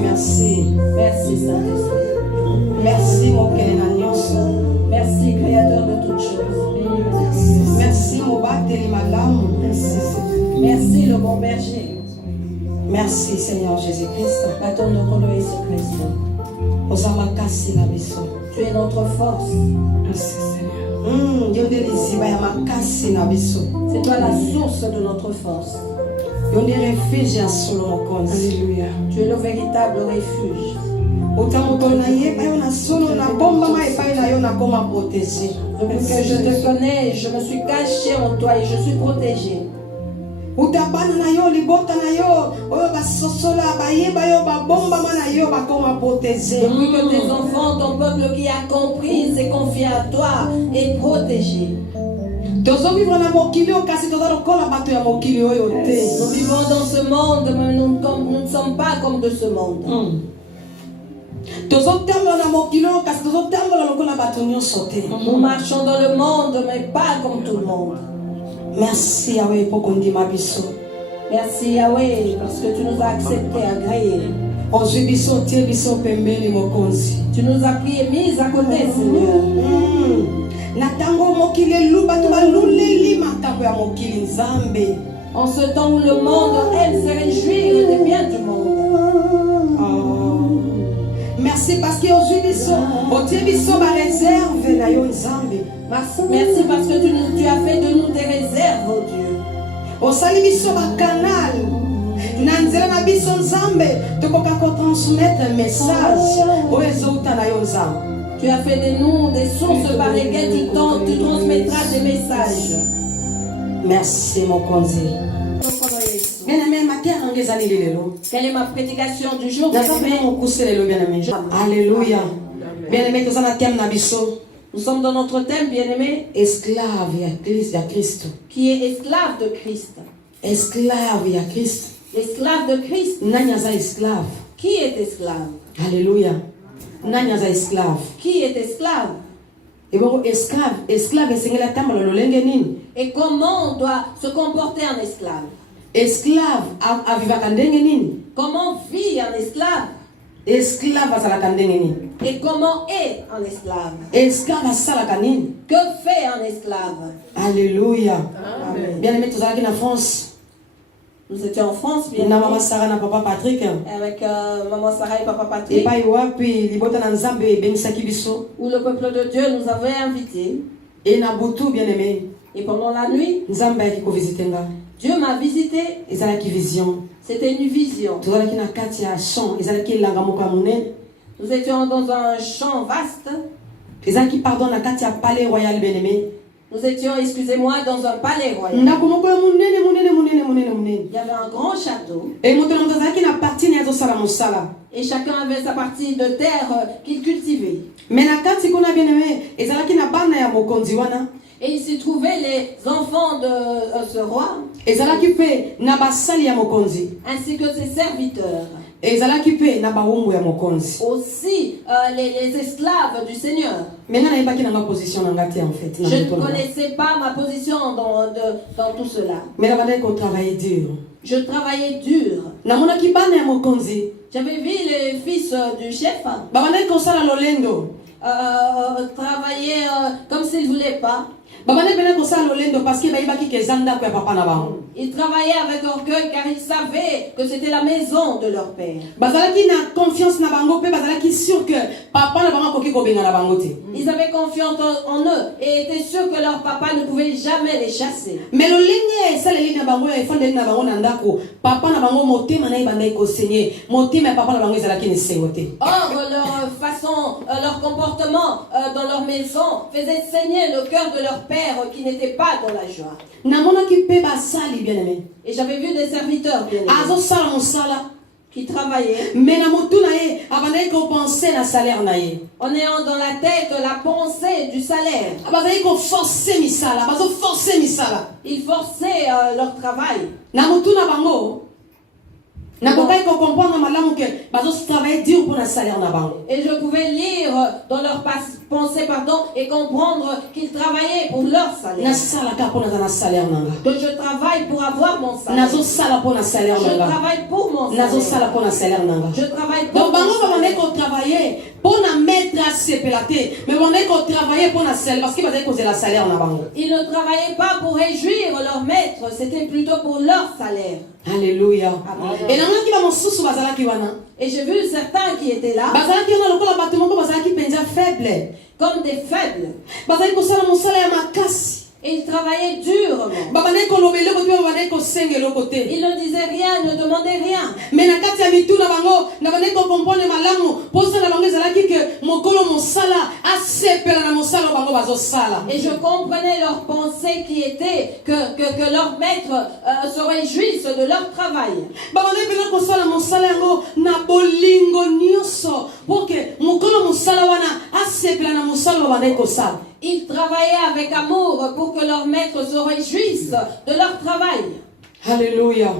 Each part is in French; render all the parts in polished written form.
Merci. Merci Saint-Esprit. Merci mon Kélénagnos. Merci Créateur de toutes choses. Merci mon Bateli Malam. Merci le bon berger. Merci Seigneur Jésus-Christ. Tu es notre force. Merci Seigneur. C'est toi la source de notre force. Alléluia. Tu es le véritable refuge. Depuis que je te connais, je me suis caché en toi et je suis protégé. Depuis que tes enfants, ton peuple qui a compris, s'est confié à toi, est protégé. Nous vivons dans ce monde, mais nous ne sommes pas comme de ce monde. Nous marchons dans le monde, mais pas comme tout le monde. Merci Yahweh pour qu'on dise ma biso. Merci Yahweh parce que tu nous as acceptés, agréés. Tu nous as pris et mis à côté, Seigneur. En ce temps où le monde aime se réjouir des biens du monde. Merci parce que merci parce que tu as fait de nous des réserves, oh Dieu. Tu as fait de nous des sources par lesquelles tu transmettras des messages. Merci mon conseil. Quelle est ma prédication du jour? Alléluia. Bien-aimé, nous sommes dans notre thème, bien-aimé. Esclave à Christ. Qui est esclave de Christ. Esclave à Christ. Esclave de Christ. Nanya esclave. Qui est esclave? Alléluia. Nanya esclave. Qui est esclave? Esclave, et comment on doit se comporter en esclave? Esclave, comment vit un esclave? Esclave, et comment est un esclave? Esclave, que fait un esclave? Alléluia. Amen. Bien-aimé, tous en France. Nous étions en France, bien maman Sarah, papa Patrick. Avec maman Sarah et papa Patrick. Où le peuple de Dieu nous avait invités. Et Nabutu, bien-aimé. Et pendant la nuit, Dieu m'a visité. C'était une vision. Nous étions dans un champ vaste. Nous étions, excusez-moi, dans un palais royal. Il y avait un grand château. Et chacun avait sa partie de terre qu'il cultivait. Et il s'y trouvait les enfants de ce roi. Ainsi que ses serviteurs. Aussi les esclaves du Seigneur. Je ne connaissais pas ma position dans tout cela. Je travaillais dur. J'avais vu les fils du chef travailler comme s'ils ne voulaient pas. Ils travaillaient avec orgueil car ils savaient que c'était la maison de leur père. Ils avaient confiance en eux et étaient sûrs que leur papa ne pouvait jamais les chasser. Or, leur façon, leur comportement dans leur maison faisait saigner le cœur de leur père qui n'était pas dans la joie. Et j'avais vu des serviteurs qui travaillaient. En ayant dans la tête la pensée du salaire. Ils forçaient leur travail. nakokai ko comprendre malamu ke bazo travailler dur pour na salaire na bango. Et je pouvais lire dans leur pensée et comprendre qu'ils travaillaient pour leur salaire. Na sala ka pour na salaire nanga. Que je travaille pour avoir mon salaire. Nazo sala pour na salaire Je nanga. travaille pour mon salaire. Nazo sala pour na salaire nanga. Je travaille pour donc mon bango salaire. ba ko travailler pour na mettre à sepelate mais on est ko travailler pour na salaire parce que ba ko la salaire na bango. Ils ne travaillaient pas pour réjouir leur maître, c'était plutôt pour leur salaire. Alléluia. Amen. Et na ki ba mosusu bazala ki wana. Et j'ai vu certains qui étaient là Bazala ki wana lokola bato moko bazala ki penza faible. comme des faibles. Bazala ko sala mosala ya makasi. Et ils travaillaient durement. Ils ne disaient rien, ne demandaient rien. Mais na kati ya mitu na bango na bane ko comprendre malamu posa na bango ezalaki ke mokolo mosala asepela na mosala bango bazosala. Et je comprenais leur pensée qui était que leurs maîtres se réjouissent de leur travail. Babane pena ko sala mosala yango na bolingo nyonso pour que mokolo mosala wana asepela na mosala bane ko sala. Ils travaillaient avec amour pour que leurs maîtres se réjouissent de leur travail. Alléluia.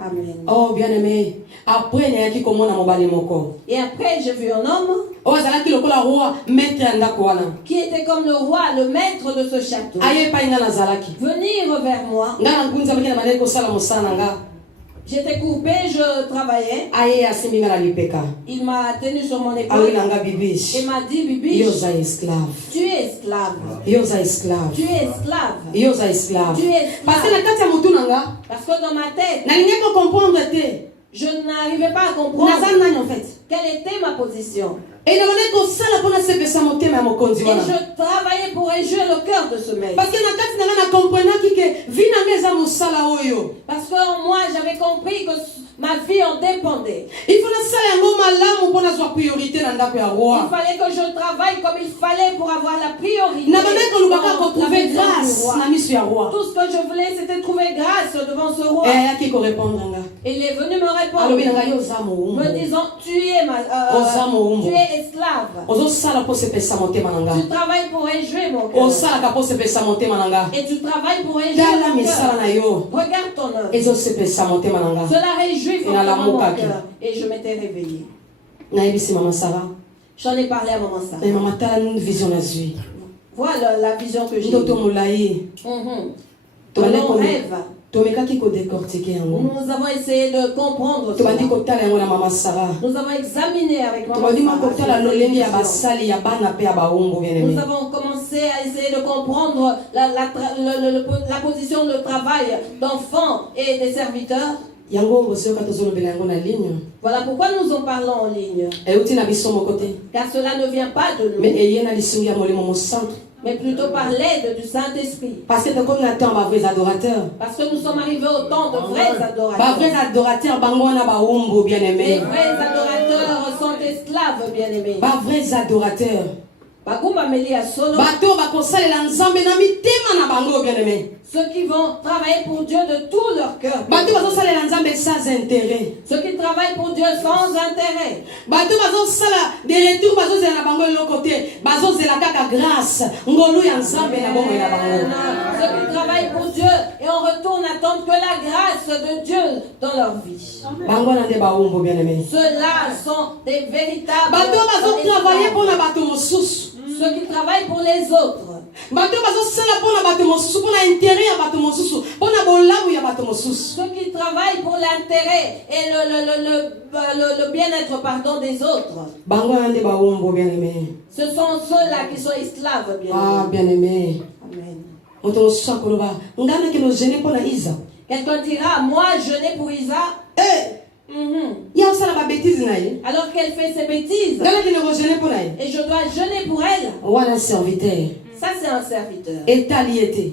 Amen. Oh bien-aimé, après nayaki komona mobali moko. Et après j'ai vu un homme Oh azalaki lokola roi maître ya ndako wana. qui était comme le roi, le maître de ce château. Aye pa inga nazalaki. Venir vers moi. Nga na ngunza baki na bane ko sala mosala nga. J'étais courbé, je travaillais. Aye asimbi nga na lipeka. Il m'a tenu sur mon Awe épaule nanga bibish. et m'a dit, Bibi, Yoza esclave. tu es esclave. Yoza esclave. Tu es esclave. Yoza esclave. Tu es esclave. Parce que na kati ya mutu nanga, Parce que dans ma tête, na lingi ko comprendre te. je n'arrivais pas à comprendre Nazan nani en fait. quelle était ma position. Et na bane ko sala pona sepesa motema ya mokonzi Et wana. je travaillais pour réjouir le cœur de ce maître. Parce que na kati nanga na comprendre que vie nanga eza mosala oyo. Parce que moi, j'avais compris que ma vie en dépendait. Il faut na sala yango malamu pona zwa priorité na ndako ya Il roi. fallait que je travaille comme il fallait pour avoir la priorité. Na bane ko lubaka ko dans la trouver maison du grâce roi. na misu ya roi. Tout ce que je voulais, c'était trouver grâce devant ce roi. Et ayaki ko répondre nga. Et il est venu me Alobi répondre, nanga yo za mo. me disant, tu es tu es esclave. Ozosala po sepesa motema nanga. Tu travailles pour réjouir mon cœur. Osalaka po sepesa motema nanga. Et tu travailles pour réjouir Tala mon misala cœur. na yo. Regarde ton œuvre. Ezosepesa motema nanga. Cela réjouit Et la fortement mon mokaki. cœur. Et je m'étais réveillée. Nayebisi mama Sarah. J'en ai parlé à maman Sarah. Na mama tala une vision nazwi. Voilà la vision que j'ai. Ndoto molai. Mon rêve. Tomekaki ko décortiquer yango. Nous avons essayé de comprendre Tobandi cela. ko tala yango na mama Sarah. Nous avons examiné avec maman Tobandi ko tala Sarah lolenge ya cette vision. basali ya bana pe ya baongo bien aimé. Nous avons commencé à essayer de comprendre la position de travail d'enfants et des serviteurs. Yango bosoka tozolobela yango na ligne. Voilà pourquoi nous en parlons en ligne. Euti na biso moko te. Car cela ne vient pas de nous, Mais eye na lisungi ya molimo mo centre. mais plutôt par l'aide du Saint-Esprit. Parce que comme na temps ba vrais adorateurs. Parce que nous sommes arrivés au temps de vrais Ba adorateurs. vrais adorateurs bango na baongo bien Les aimé. vrais adorateurs sont esclaves, bien-aimés. Ba vrais adorateurs. Bagumba Melia Solo, Bato bakosalela nzambe na mitema na bango bien aimé. ceux qui vont travailler pour Dieu de tout leur cœur. Bato bazosalela nzambe sans intérêt. Ceux qui travaillent pour Dieu sans intérêt. Bato bazosala des retours bazozela na bango eloko te. Bazozela kaka grâce. Ngolu ya nzambe na bongo na bango. Ceux qui travaillent pour Dieu et en retour n'attendent que la grâce de Dieu dans leur vie. Bango na nde baombo bien aimé. Ceux-là sont des véritables Bato bazotravailler esclaves. pour na bato mosusu. Ceux qui travaillent pour les autres. Bato bazosala pour na bato mosusu pour na intérêt ya bato mosusu pour na bolamu ya bato mosusu. Ceux qui travaillent pour l'intérêt et le bien-être des autres. Bango na nde baombo bien aimé. Ce sont ceux-là qui sont esclaves, bien Ah aimés. bien aimé. Amen. Moto mosusu akoloba ngana ke no gêner pour na Isa. Quelqu'un dira, moi jeûner pour Isa. Ya osala ba bêtise na ye. Alors qu'elle fait ses bêtises. Ngana ke no gêner pour na ye. Et je dois jeûner pour elle. Wana serviteur. Ça, c'est un serviteur. Etaliété.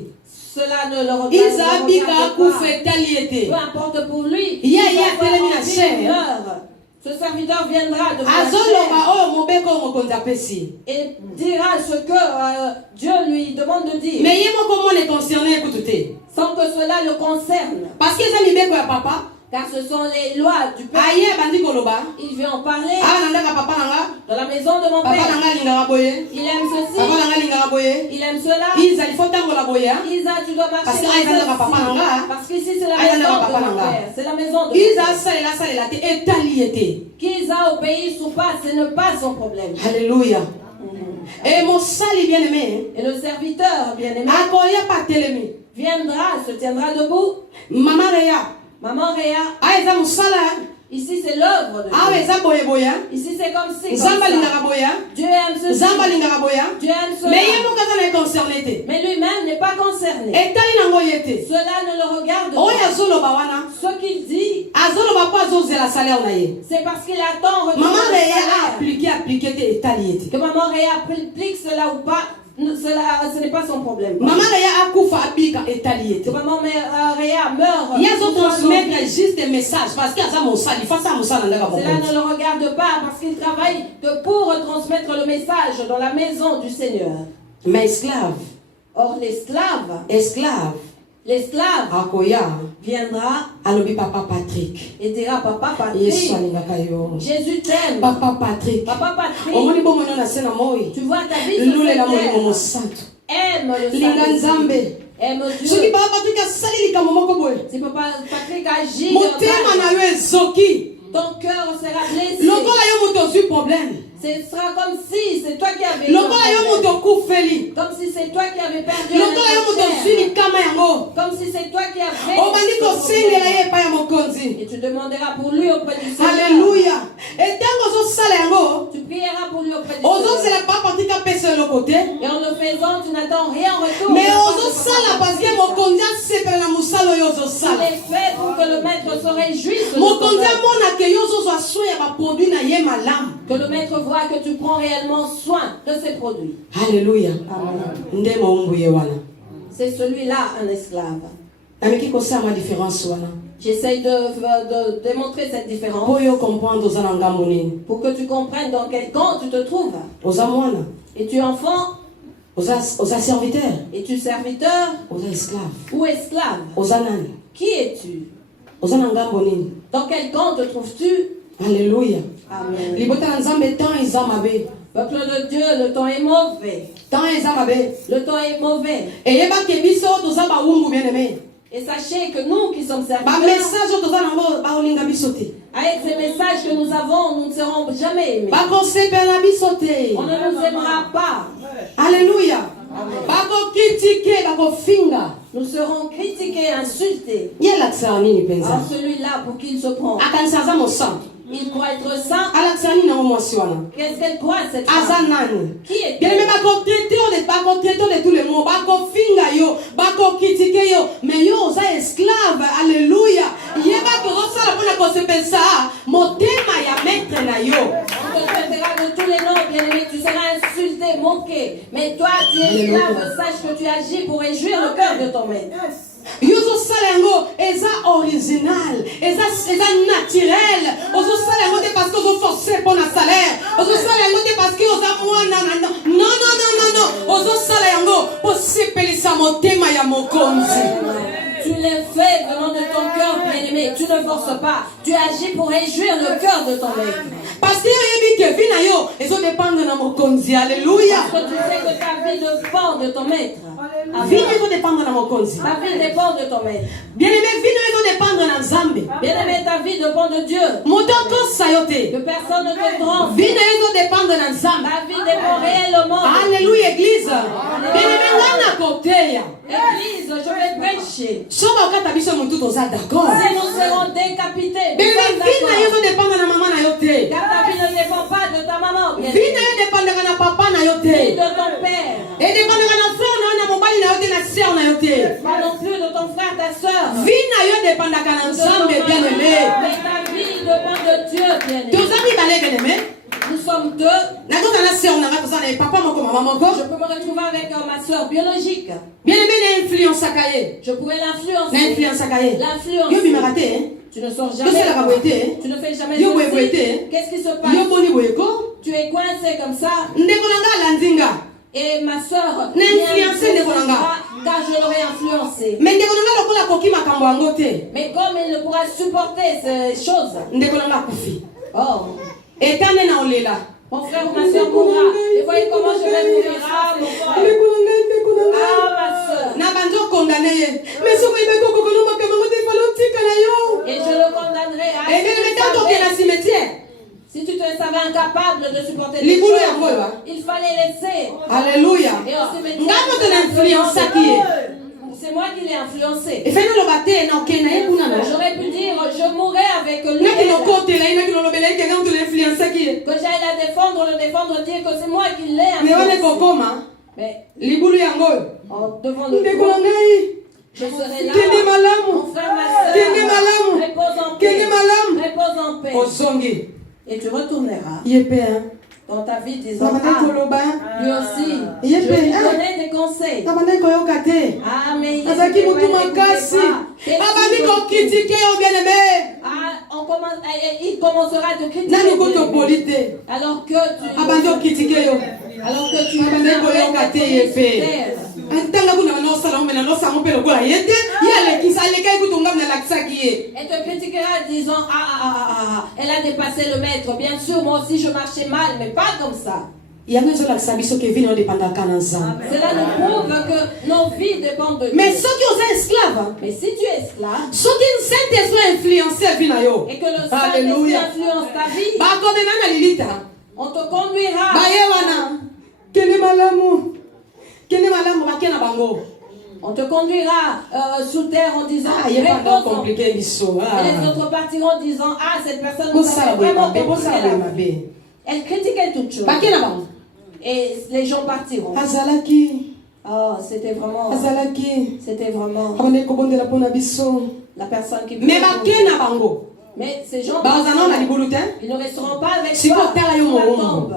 Cela ne le regarde Isa bika pas. kufa etaliété. Peu importe pour lui. Ya, il ya, va avoir telemi na envie chair. d'une heure. Ce serviteur viendra devant la Azoloba chair oh mobeko mokonzi apesi. et dira ce que Dieu lui demande de dire. Mais ye moko mo le concerné écoute. Sans que cela le concerne. Parce que ça libeko ya papa. Car ce sont les lois du père. Aye bandi koloba. Il vient en parler Ah nandaka papa nanga. dans la maison de mon Papa père. nanga lingaka boye. Il aime ceci, Papa nanga lingaka boye. il aime cela. Isa il faut tangola boye. Isa, tu dois marcher Parce que dans Aïssa ceci. n'a pas papa nanga. Parce qu'ici c'est la Aïssa maison n'a pas de papa mon nanga. père, c'est la maison de Ils mon a père. ça et là ça et là te etali ete. Qu'ils a obéi ou pas, ce n'est pas son problème. Alléluia. Et mon sali bien-aimé, Et le serviteur bien-aimé akoya pa telemi. viendra, se tiendra debout. Maman Réa, Maman Réa, ah eza musala, ici c'est l'œuvre de ah Dieu. eza boye boya. Ici c'est comme si, comme Zamba ça. lingaka boya, Dieu aime ceci. Zamba lingaka boya. Dieu aime cela. Mais yemo kaza na concerné te. Mais lui-même n'est pas concerné. Etali nango yete. Cela ne le regarde Oya pas. zoloba wana. Ce qu'il dit, Azoloba po azozela salaire na ye. c'est parce qu'il attend retour Maman de Réa a salaire. appliqué te etali yete. Que maman Réa applique cela ou pas, ce n'est pas son problème. Maman Réa akufa abika etali yete. Que maman Réa meurt. Il y a d'autres transmettre juste des messages parce qu'il y a ça mon sali, face à mon sali ndaka Cela mon. ne le regarde pas parce qu'il travaille pour transmettre le message dans la maison du Seigneur. Mais esclave, Or l'esclave akoya viendra alobi papa Patrick. et dira papa Yesu Patrick, alingaka yo. Jésus t'aime. Papa Patrick. Papa Patrick, Omoni bomo na sena moi. tu vois ta vie sur Lule la cette molimo terre. mosantu. Aime le Linga Saint-Esprit. Nzambe. Aime Soki Dieu. papa Patrick asali likambo moko boye. Si papa Patrick agit, Motema na yo ezoki. ton cœur sera blessé. Lokola yo moto ozwi problème. Ce sera comme si c'est toi qui avais Lokola yo moto okufeli. comme si c'est toi qui avais perdu un Lokola yo moto être ozwi cher. likama yango. Comme si c'est toi qui avais Obandi kosengela ye epai ya mokonzi. et tu demanderas pour lui auprès du Seigneur. Alléluia. Etango ozosala yango. Tu prieras pour lui auprès du Seigneur. Ozosala papa Patrick apesa yo eloko te. Et en le faisant, tu n'attends rien en retour. Mais de la part de ozosala Papa parce que Patrick. mokonzi asepela na mosala oyo Tu ozosala. l'es fait pour que le maître se réjouisse de ton Mokonzi œuvre. amonake yo ozozwa soin ya baproduit na ye malamu. Que le maître voit que tu prends réellement soin de ses produits. Alléluia. Nde moumbuye wana. C'est celui-là un esclave. Nameki kosala différence wana. J'essaye de démontrer cette différence Po yo comprendre oza na ngambo nini. pour que tu comprennes dans quel camp tu te trouves. Oza mwana, Es tu enfant? oza serviteur, Es-tu serviteur oza esclave, ou esclave? oza nani, Qui es-tu? oza na ngambo nini. Dans quel camp te trouves-tu? Alléluia. Amen. Libota na Nzambe temps eza mabe. Peuple de Dieu, le temps est mauvais. Temps eza mabe. Le temps est mauvais. Eyebaki biso toza bawumbu bien aimé. Et sachez que nous qui sommes Ba serviteurs, message oyo toza nango baolinga biso te. avec ces messages que nous avons, nous ne serons jamais aimés. Bakosepela biso te. On ne nous aimera pas. Alléluia. Bakokritike, bakofinga. Nous serons critiqués, insultés. Ye alakisaka nini mpenza? Alors celui-là, pour qui il se prend, Akanisa aza mosantu. il croit être saint. Alakisaka nini nango mwasi wana? Qu'est-ce qu'elle croit, cette Aza femme? nani? Qui est Bien aimé, bakotraite de tous les mots, bakofinga yo, bakokritike yo, mais yo oza esclave. Alléluia. Yebaki ozosala mpona kosepelisa motema ya maître na yo. On te traitera de tous les noms, bien-aimé. Tu seras insulté, moqué. Mais toi, tu es esclave. Sache que tu agis pour réjouir le cœur de ton maître. Yo ozosala yango eza original, eza naturel. Ozosala yango te parce que ozoforce mpona salaire. Ozosala yango te parce que oza mwana na non. Ozosala yango po sepelisa motema ya mokonzi. Tu l'as fait venant de ton cœur, bien-aimé. Tu ne forces pas. Tu agis pour réjouir le cœur de ton maître. Parce que oyebi ke vi na yo ezodépendre na mokonzi. Alléluia. Parce que tu sais que ta vie dépend de ton maître. Vi na ezodépendre na mokonzi. Ta vie dépend de ton maître. Bien aimé, vi na ezodépendre na Nzambe. Bien-aimé, ta vie dépend de Dieu. Moto akosa yo te. Que personne ne te trompe. Vi na ezodépendre na Nzambe. Ta vie dépend réellement. Alléluia, église. Bien aimé, nga na koteya. Église, je vais prêcher. So bakata biso motu toza d'accord. Si nous serons décapités, nous Bien sommes aimé, vi na yo d'accord. ezodépendre na mama na yo te. Car ta vie ne dépend pas de ta maman, bien Vi na yo dépendaka na papa na yo ni te. de ton père, Edépendaka na frère na yo na mobali na yo te na sœur na yo te. pas non plus de ton frère, ta soeur. Vi na yo dépendaka na Nzambe bien aimé. Mais ta vie dépend de Dieu, bien-aimé. Toza mibale bien aimé. Nous sommes deux. Nakoka na sœur na nga toza na papa moko mama moko. Je peux me retrouver avec ma soeur biologique. Bien aimé na influenceaka ye. Je pourrais Na l'influencer. influenceaka ye. Yo L'influencer. bimaka te. Hein? Tu ne sors Yo jamais. selaka boye te. Tu ne fais jamais Yo boye ceci. te. Qu'est-ce qui se Yo passe? boni boye ko. Tu es coincé comme ça. Ndeko na nga alandi nga. Et ma soeur N'influencer ndeko na nga. car je l'aurais influencé. Mais ndeko na nga lokola akoki makambo yango te. Mais comme il ne pourra supporter ces choses, Ndeko na nga akufi. oh, Etane na olela. mon frère ou ma soeur mourra. Et voyez comment je vais mourir. Ah, mon frère. Ah, ma soeur. Na banzo condamné ye. Mais soki yebeko kokolo makambo ngo te falo tika na yo. capable de supporter des Libulu choses, yango yo, il fallait laisser. Alléluia. Et aussi maintenant, Ngambo te l'influence qui est. c'est moi qui l'ai influencé. Et fait le baptême na okena ye kuna na. J'aurais pu dire, je mourrai avec lui. Na ki no côté là, ina ki no lobela ke ngam te l'influence qui est. Que j'aille la défendre, dire que c'est moi qui l'ai Mais on est influencé. kokoma. Mais Libulu yango. devant le Ndeko trône, ngai. je serai là. Kende malamu. Mon frère, ma Kende soeur, malamu. repose en Kende paix. malamu. Repose en paix. Ozongi. Et tu retourneras Yepe hein. dans ta vie disant, Na bande koloba. lui aussi, je Yépe, lui hein. donnais des conseils. Na bande koyoka te. Ah, mais il Azaki n'écoutait mutu pas, il makasi. n'écoutait pas. Abandi ko critiquer au bien-aimé. Il commencera à te critiquer. Nani ko to polite. Alors que tu Abandi ko critiquer yo. Abandi koyoka te yepe. Antanga kuna no sala omena no sa mope lokola yete. Yale kisale kai kutunga na laksaki ye. elle te critiquera en disant elle a dépassé le maître. Bien sûr, moi aussi je marchais mal, mais pas comme ça. Yango zo laksa biso ke vino dépendant kana nzambe. Cela nous prouve que nos vies dépendent de Dieu. Mais ceux qui sont esclaves, Mais si tu es esclave ceux qui Saint-Esprit influencé vina yo. et que le Saint-Esprit Alléluia. influence ta vie, Ba ko na lilita. on te conduira. Ba ye wana. Kene malamu. Kene malamu bakena bango. On te conduira sous terre en disant Ah, il n'y a pas repose en compliqué biso. paix. Et les autres partiront en disant cette personne nous Bosa a vraiment boye compliqué la vie. mabe. Elle critiquait toutes choses. Bakena bango. Et les gens partiront. Azalaki. Oh, c'était vraiment Abande ko bondela pona biso. la personne qui Mais bakena bango. Mais ces gens, Ba ozana na libulu te. ils ne resteront pas avec Si toi vous tala yo sur la mo tombe.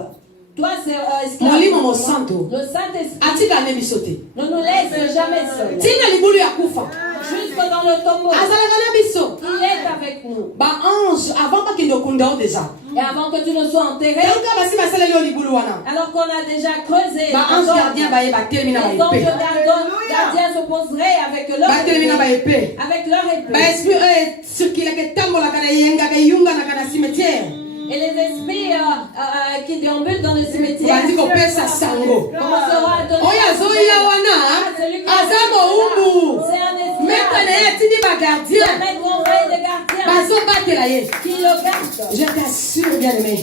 Toi, c'est esclave. Molimo mo santo. Le Saint-Esprit Atika ne bisote. ne nous laisse jamais seuls. Tina libulu ya kufa. Jusque dans le tombeau, Azalaka na biso. il est avec nous. Ba ange avant pas kende okunda o déjà. Et avant que tu ne sois enterré, Donc basi basala yo libulu wana. alors qu'on a déjà creusé, Ba ange gardien ba ye bateli na les ba anges épée. gardiens se poseraient avec leur Bateli na ba épée. avec leur Ba épée. esprit circula ke tambola kana yenga ke yunga na kana cimetière. Et les esprits qui déambulent dans le cimetière Bandi kopesa sango. commenceront à donner Oya zoya wana. Azamo umu. c'est un Maître na esclave. ye tindi ba gardien. Le maître envoyé des gardiens Bazo batela ye. qui le gardent. Je t'assure bien aimé.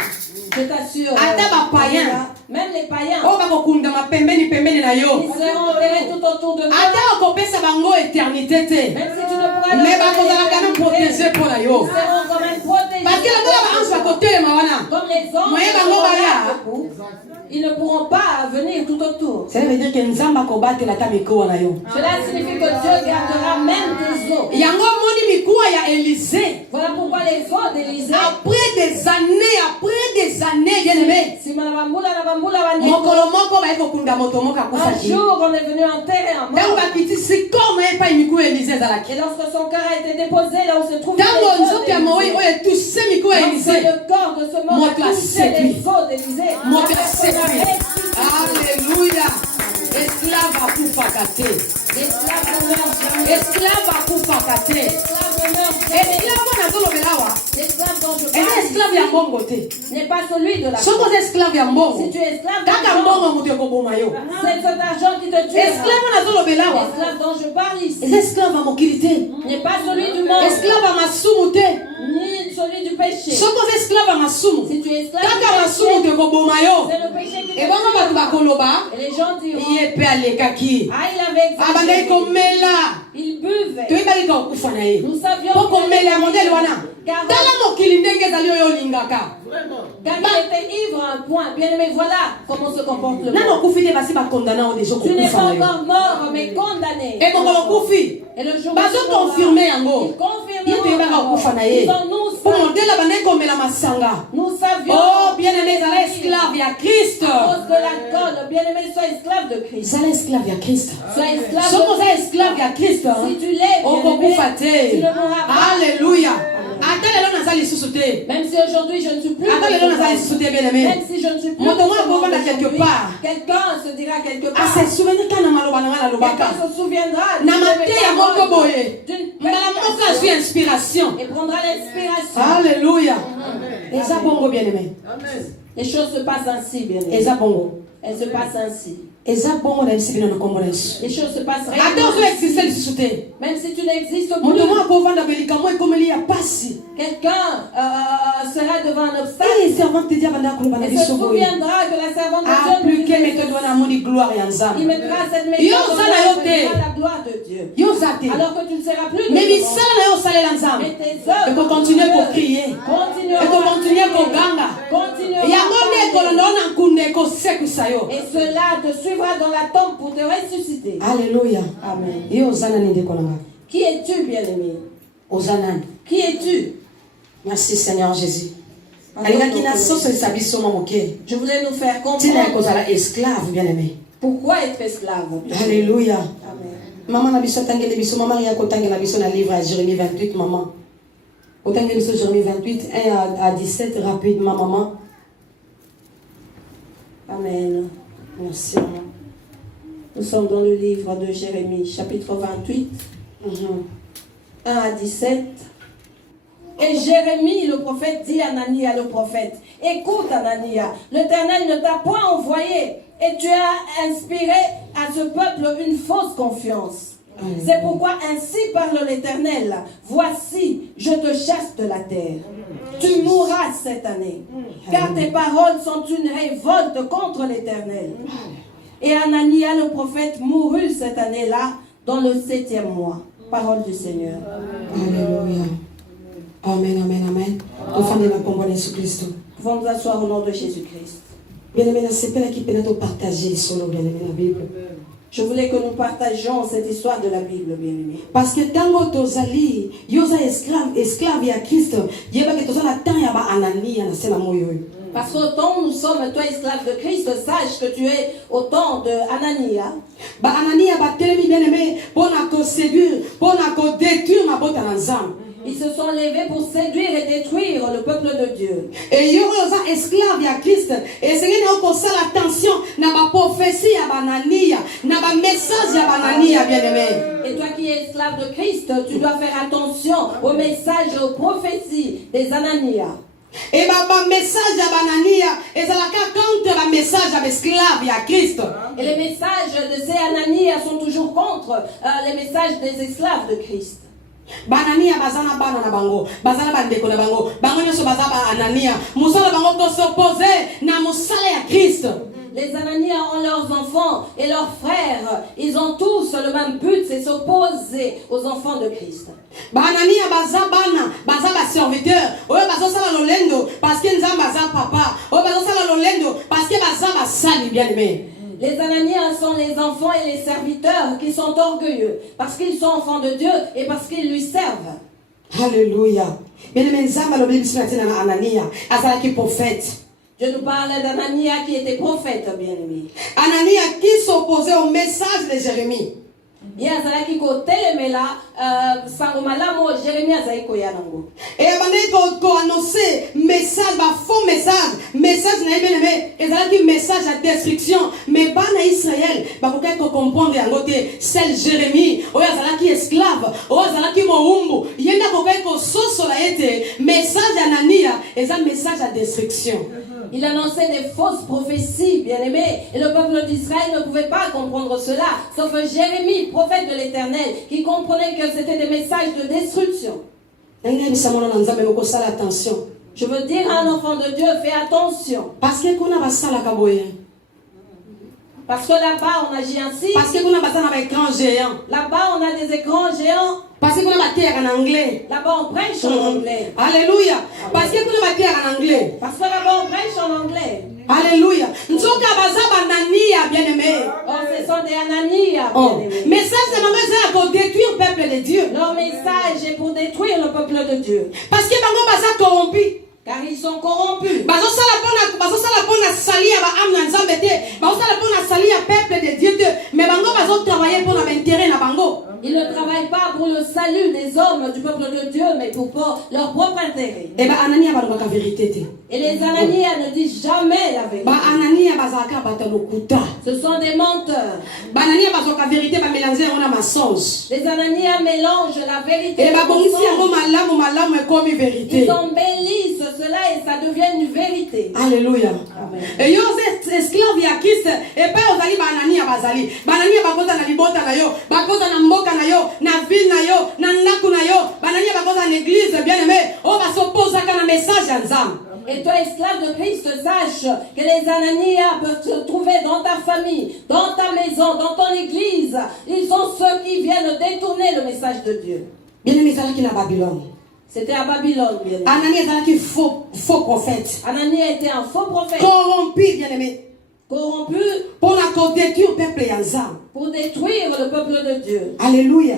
Je t'assure. Ata ba païen. Même les païens, O ba kokunda ma pembeni na ils yo. seront enterrés tout autour de nous. Ata okopesa bango éternité te. Même si tu ne pourras Mais leur bakozala kana protéger pour na ils yo. seront quand même protégés. Parce que la ba ange ba kotelema wana. Comme les anges, Moyen bango baya. ils ne pourront pas venir tout autour. Ça veut dire que nzamba ko batela ta mikoa na yo. Cela signifie que Dieu gardera même tes os. Yango moni mikoa ya Élisée. Voilà pourquoi les os d'Élisée, Après des années, bien aimé. si Manabambula, Nabambula, Wanyeko, Mokolo moko ba eko kunda moto moka un kufaki. jour on est venu enterrer un Tango mort. ba kiti si comme pa mikoa Élisée zalaki. Et lorsque son cœur a été déposé là où se trouve Tango les os nzoka moi d'Élisée, oye tout se mikoa lorsque Élisée. le corps de ce mort Moi, a tu as touché séduit. les os d'Élisée, Moi, la tu as personne a séduit. ressuscité. Alléluia. Esclave à kufakate. L'esclave ne meurt jamais. Esclave à kufakate. L'esclave ne meurt jamais. Esclave na zolobela wa. L'esclave dont je Eza parle esclave ya mbongo te. n'est pas celui de la Soko za esclave ya mbongo. Si tu es esclave Kaka d'argent, mbongo moto ekoboma yo. c'est cet argent qui te tue. Esclave na zolobela wa. L'esclave dont je parle ici Eza esclave ya mokili te. n'est pas celui du monde, Esclave ya masumu te. ni celui du péché. Soko za esclave ya masumu. Si tu es esclave Kaka du masumu péché, te ekoboma yo. c'est le péché qui te Ebongo bato tue. bakoloba. Et les gens diront, Ye pe alekaki. ah, il avait Abandaki exagéré. komela. Il buvait. Toyebaki ka okufa na ye. Nous savions Po komela ya modele wana. car Tala mokili ndenge ezali oyo olingaka. il était ivre à un point. Bien aimé, voilà comment se comporte le Nani monde. okufi te basi bakondana oyo deja Tu n'es kokufa pas na yo. encore mort, mais condamné. Ebongo okufi. Et le jour où Bazo tu mourras, confirme yango. ils confirmeront Ye toyebaka encore. okufa na ye. Ils en nous Po savons. modele abandaki komela masanga. Nous savions. Oh bien aimé ezala esclave ya Christ. À cause de l'alcool, bien aimé, sois esclave de Christ. Ezala esclave ya Christ. Sois esclave Soko de oza esclave ya Christ. Si tu l'es, bien aimé, Okokufa tu te. ne mourras pas. Alléluia. Ata lelo naza lisusu te. Même si aujourd'hui je ne suis plus. Ata lelo naza lisusu te bien aimé. Même si je ne suis plus. Moto moko de ce monde akovanda quelque aujourd'hui, part. Quelqu'un se dira quelque part. Ase souvenir kana maloba na nga nalobaka. Quelqu'un se souviendra. Na d'une mateya parole, moko boye. d'une Mbala moko azwi inspiration. et prendra l'inspiration. Alléluia. Eza bongo bien aimé. Les choses se passent ainsi, bien aimé. Eza bongo. Elles se passent ainsi. Eza bongo na biso bino na kombo na Yesu. Les choses se passent Ata réellement. ozo existe lisusu te. Même si tu n'existes Moto plus, moko akovanda belika mo ekomeli ya pasi. quelqu'un sera devant un obstacle. Et servante te dit abanda koloba na Et se biso boye. souviendra que la servante de Dieu nous Appliquer disait méthode wana moni gloire ya il nzambe. mettra cette Yo, méthode en ça, là, yo, œuvre te. et verra la gloire de Dieu. Yo zate. Alors que tu ne seras plus de Mais ce monde. misala na yo salela nzambe. Mais tes œuvres Et qu'on continue Dieu à crier. continueront Et qu'on à continue à prier. ganga. Continueront Yango à ne parler. kolondo na nkunde ko sekusa yo. Et cela te suivra dans la tombe pour te ressusciter. Alléluia. Amen. Yo zana ni ndeko nanga. Qui es-tu, bien-aimé? Ozana. Qui es-tu? Merci Seigneur Jésus. Alingaki na soso esabiso moke. Je voulais nous faire Tina comprendre kozala esclave bien-aimé. pourquoi être esclave. Alléluia. Amen. Maman na biso tangele biso maman ya kotangela biso na livre à Jérémie 28 maman. Otangele biso Jérémie 28 1 à 17 rapidement maman. Amen. Merci maman. Nous sommes dans le livre de Jérémie, chapitre 28, 1 à 17. Et Jérémie, le prophète, dit à Anania, le prophète, écoute Anania, l'Éternel ne t'a point envoyé et tu as inspiré à ce peuple une fausse confiance. C'est pourquoi ainsi parle l'Éternel, voici, je te chasse de la terre. Tu mourras cette année, car tes paroles sont une révolte contre l'Éternel. Et Anania, le prophète, mourut cette année-là, dans le 7e mois. Parole du Seigneur. Alléluia. Amen, amen, amen. Enfant de la combat de Jésus-Christ. Pouvons nous asseoir au nom de Jésus-Christ. Bien-aimé, c'est pas là qui peut nous partager sur bien-aimé la Bible. Je voulais que nous partagions cette histoire de la Bible, bien-aimé. Parce que tango tozali, yoza esclave ya Christ, yeba que tozala tan ya ba Anania na sema moyo. Parce qu'autant nous sommes, toi esclave de Christ, sache que tu es au temps de Anania. Ba Anania ba telemi bien-aimé, pour na ko séduire, pour na ko détruire ma botte en ensemble. Ils se sont levés pour séduire et détruire le peuple de Dieu. Et yo oza esclave ya Christ, et c'est que nous avons l'attention na ba prophétie ya ba Anania, na ba message ya ba Anania bien-aimé. Et toi qui es esclave de Christ, tu dois faire attention aux messages et aux prophéties des Ananias. Et ba message ya ba Anania, et ça la contre ba message ya esclave ya Christ. Et les messages de ces Ananias sont toujours contre les messages des esclaves de Christ. Banania bazana bana na bango, bazana bandeko na bango, bango nyoso bazaba Anania, musala bango ko s'opposer na musala ya Christ. Les Ananias ont leurs enfants et leurs frères, ils ont tous le même but, c'est s'opposer aux enfants de Christ. Banania bazabana, bazaba serviteur, oyo bazosala lolendo parce que nzamba baza papa, oyo bazosala lolendo parce que bazaba sali bien-aimé. Les Ananias sont les enfants et les serviteurs qui sont orgueilleux parce qu'ils sont enfants de Dieu et parce qu'ils lui servent. Alléluia. Bien-aimé nzamba lo bibi sinatina na Anania, azala ki prophète. Je nous parle d'Anania qui était prophète, bien-aimé. Anania qui s'opposait au message de Jérémie. Et azalaki ko telemela sango malamu Jérémie azali ko yanango. Et abandé ko annoncer message ba faux message na bien-aimé, ezalaki message à destruction, mais ba na Israël ba ko ko comprendre yango te, celle Jérémie, oyo azalaki esclave, oyo azalaki moumbu, yenda ko sosola ete message à Anania, eza message à destruction. Il annonçait des fausses prophéties, bien-aimés, et le peuple d'Israël ne pouvait pas comprendre cela, sauf Jérémie, prophète de l'Éternel, qui comprenait que c'était des messages de destruction. Je veux dire à un enfant de Dieu, fais attention. Parce que là-bas, on agit ainsi. Parce que là-bas, on a des écrans géants. Parce qu'on a bâti en anglais. Là-bas, on prêche en anglais. Alléluia. Parce qu'on a bâti en anglais. Parce que là-bas, on prêche en anglais. Alléluia. Nzoka bazaba Anania bien-aimé. Oh, ce sont des Ananias, bien-aimés. Message de maman c'est pour détruire le peuple de Dieu. Leur message est pour détruire le peuple de Dieu. Parce que bango baza corrompu. Car ils sont corrompus. Bazosala pona sali ya ba amna nzambe te. Bazosala pona sali ya peuple de Dieu te. Mais bango bazo travailler pour l'intérêt na bango. Ils ne travaillent pas pour le salut des hommes du peuple de Dieu, mais pour leur propre intérêt. Et ba Anania ba la vérité te. Et les Ananias ne disent jamais la vérité. Ba Anania bazaka bata lokuta. Ce sont des menteurs. Ba Anania bazoka vérité ba mélanger on a mensonge. Les Ananias mélangent la vérité. Et ba bongisi yango malamu comme vérité. Ils embellissent cela et ça devient une vérité. Alléluia. Et yo esclave ya Christ et pas ozali ba Anania bazali. Ba Anania bakota na libota na yo, bakota na mboka na yo, na ville na yo, na ndaku na yo. Ba Anania bakota na église bien-aimé. O baso Et toi, esclave de Christ, sache que les Ananias peuvent se trouver dans ta famille, dans ta maison, dans ton église. Ils sont ceux qui viennent détourner le message de Dieu. C'était à Babylone, bien aimé. Ananias faux prophète. Ananias était un faux prophète. Corrompu, bien aimé. Corrompu Pour détruire le peuple Yanza. pour détruire le peuple de Dieu. Alléluia.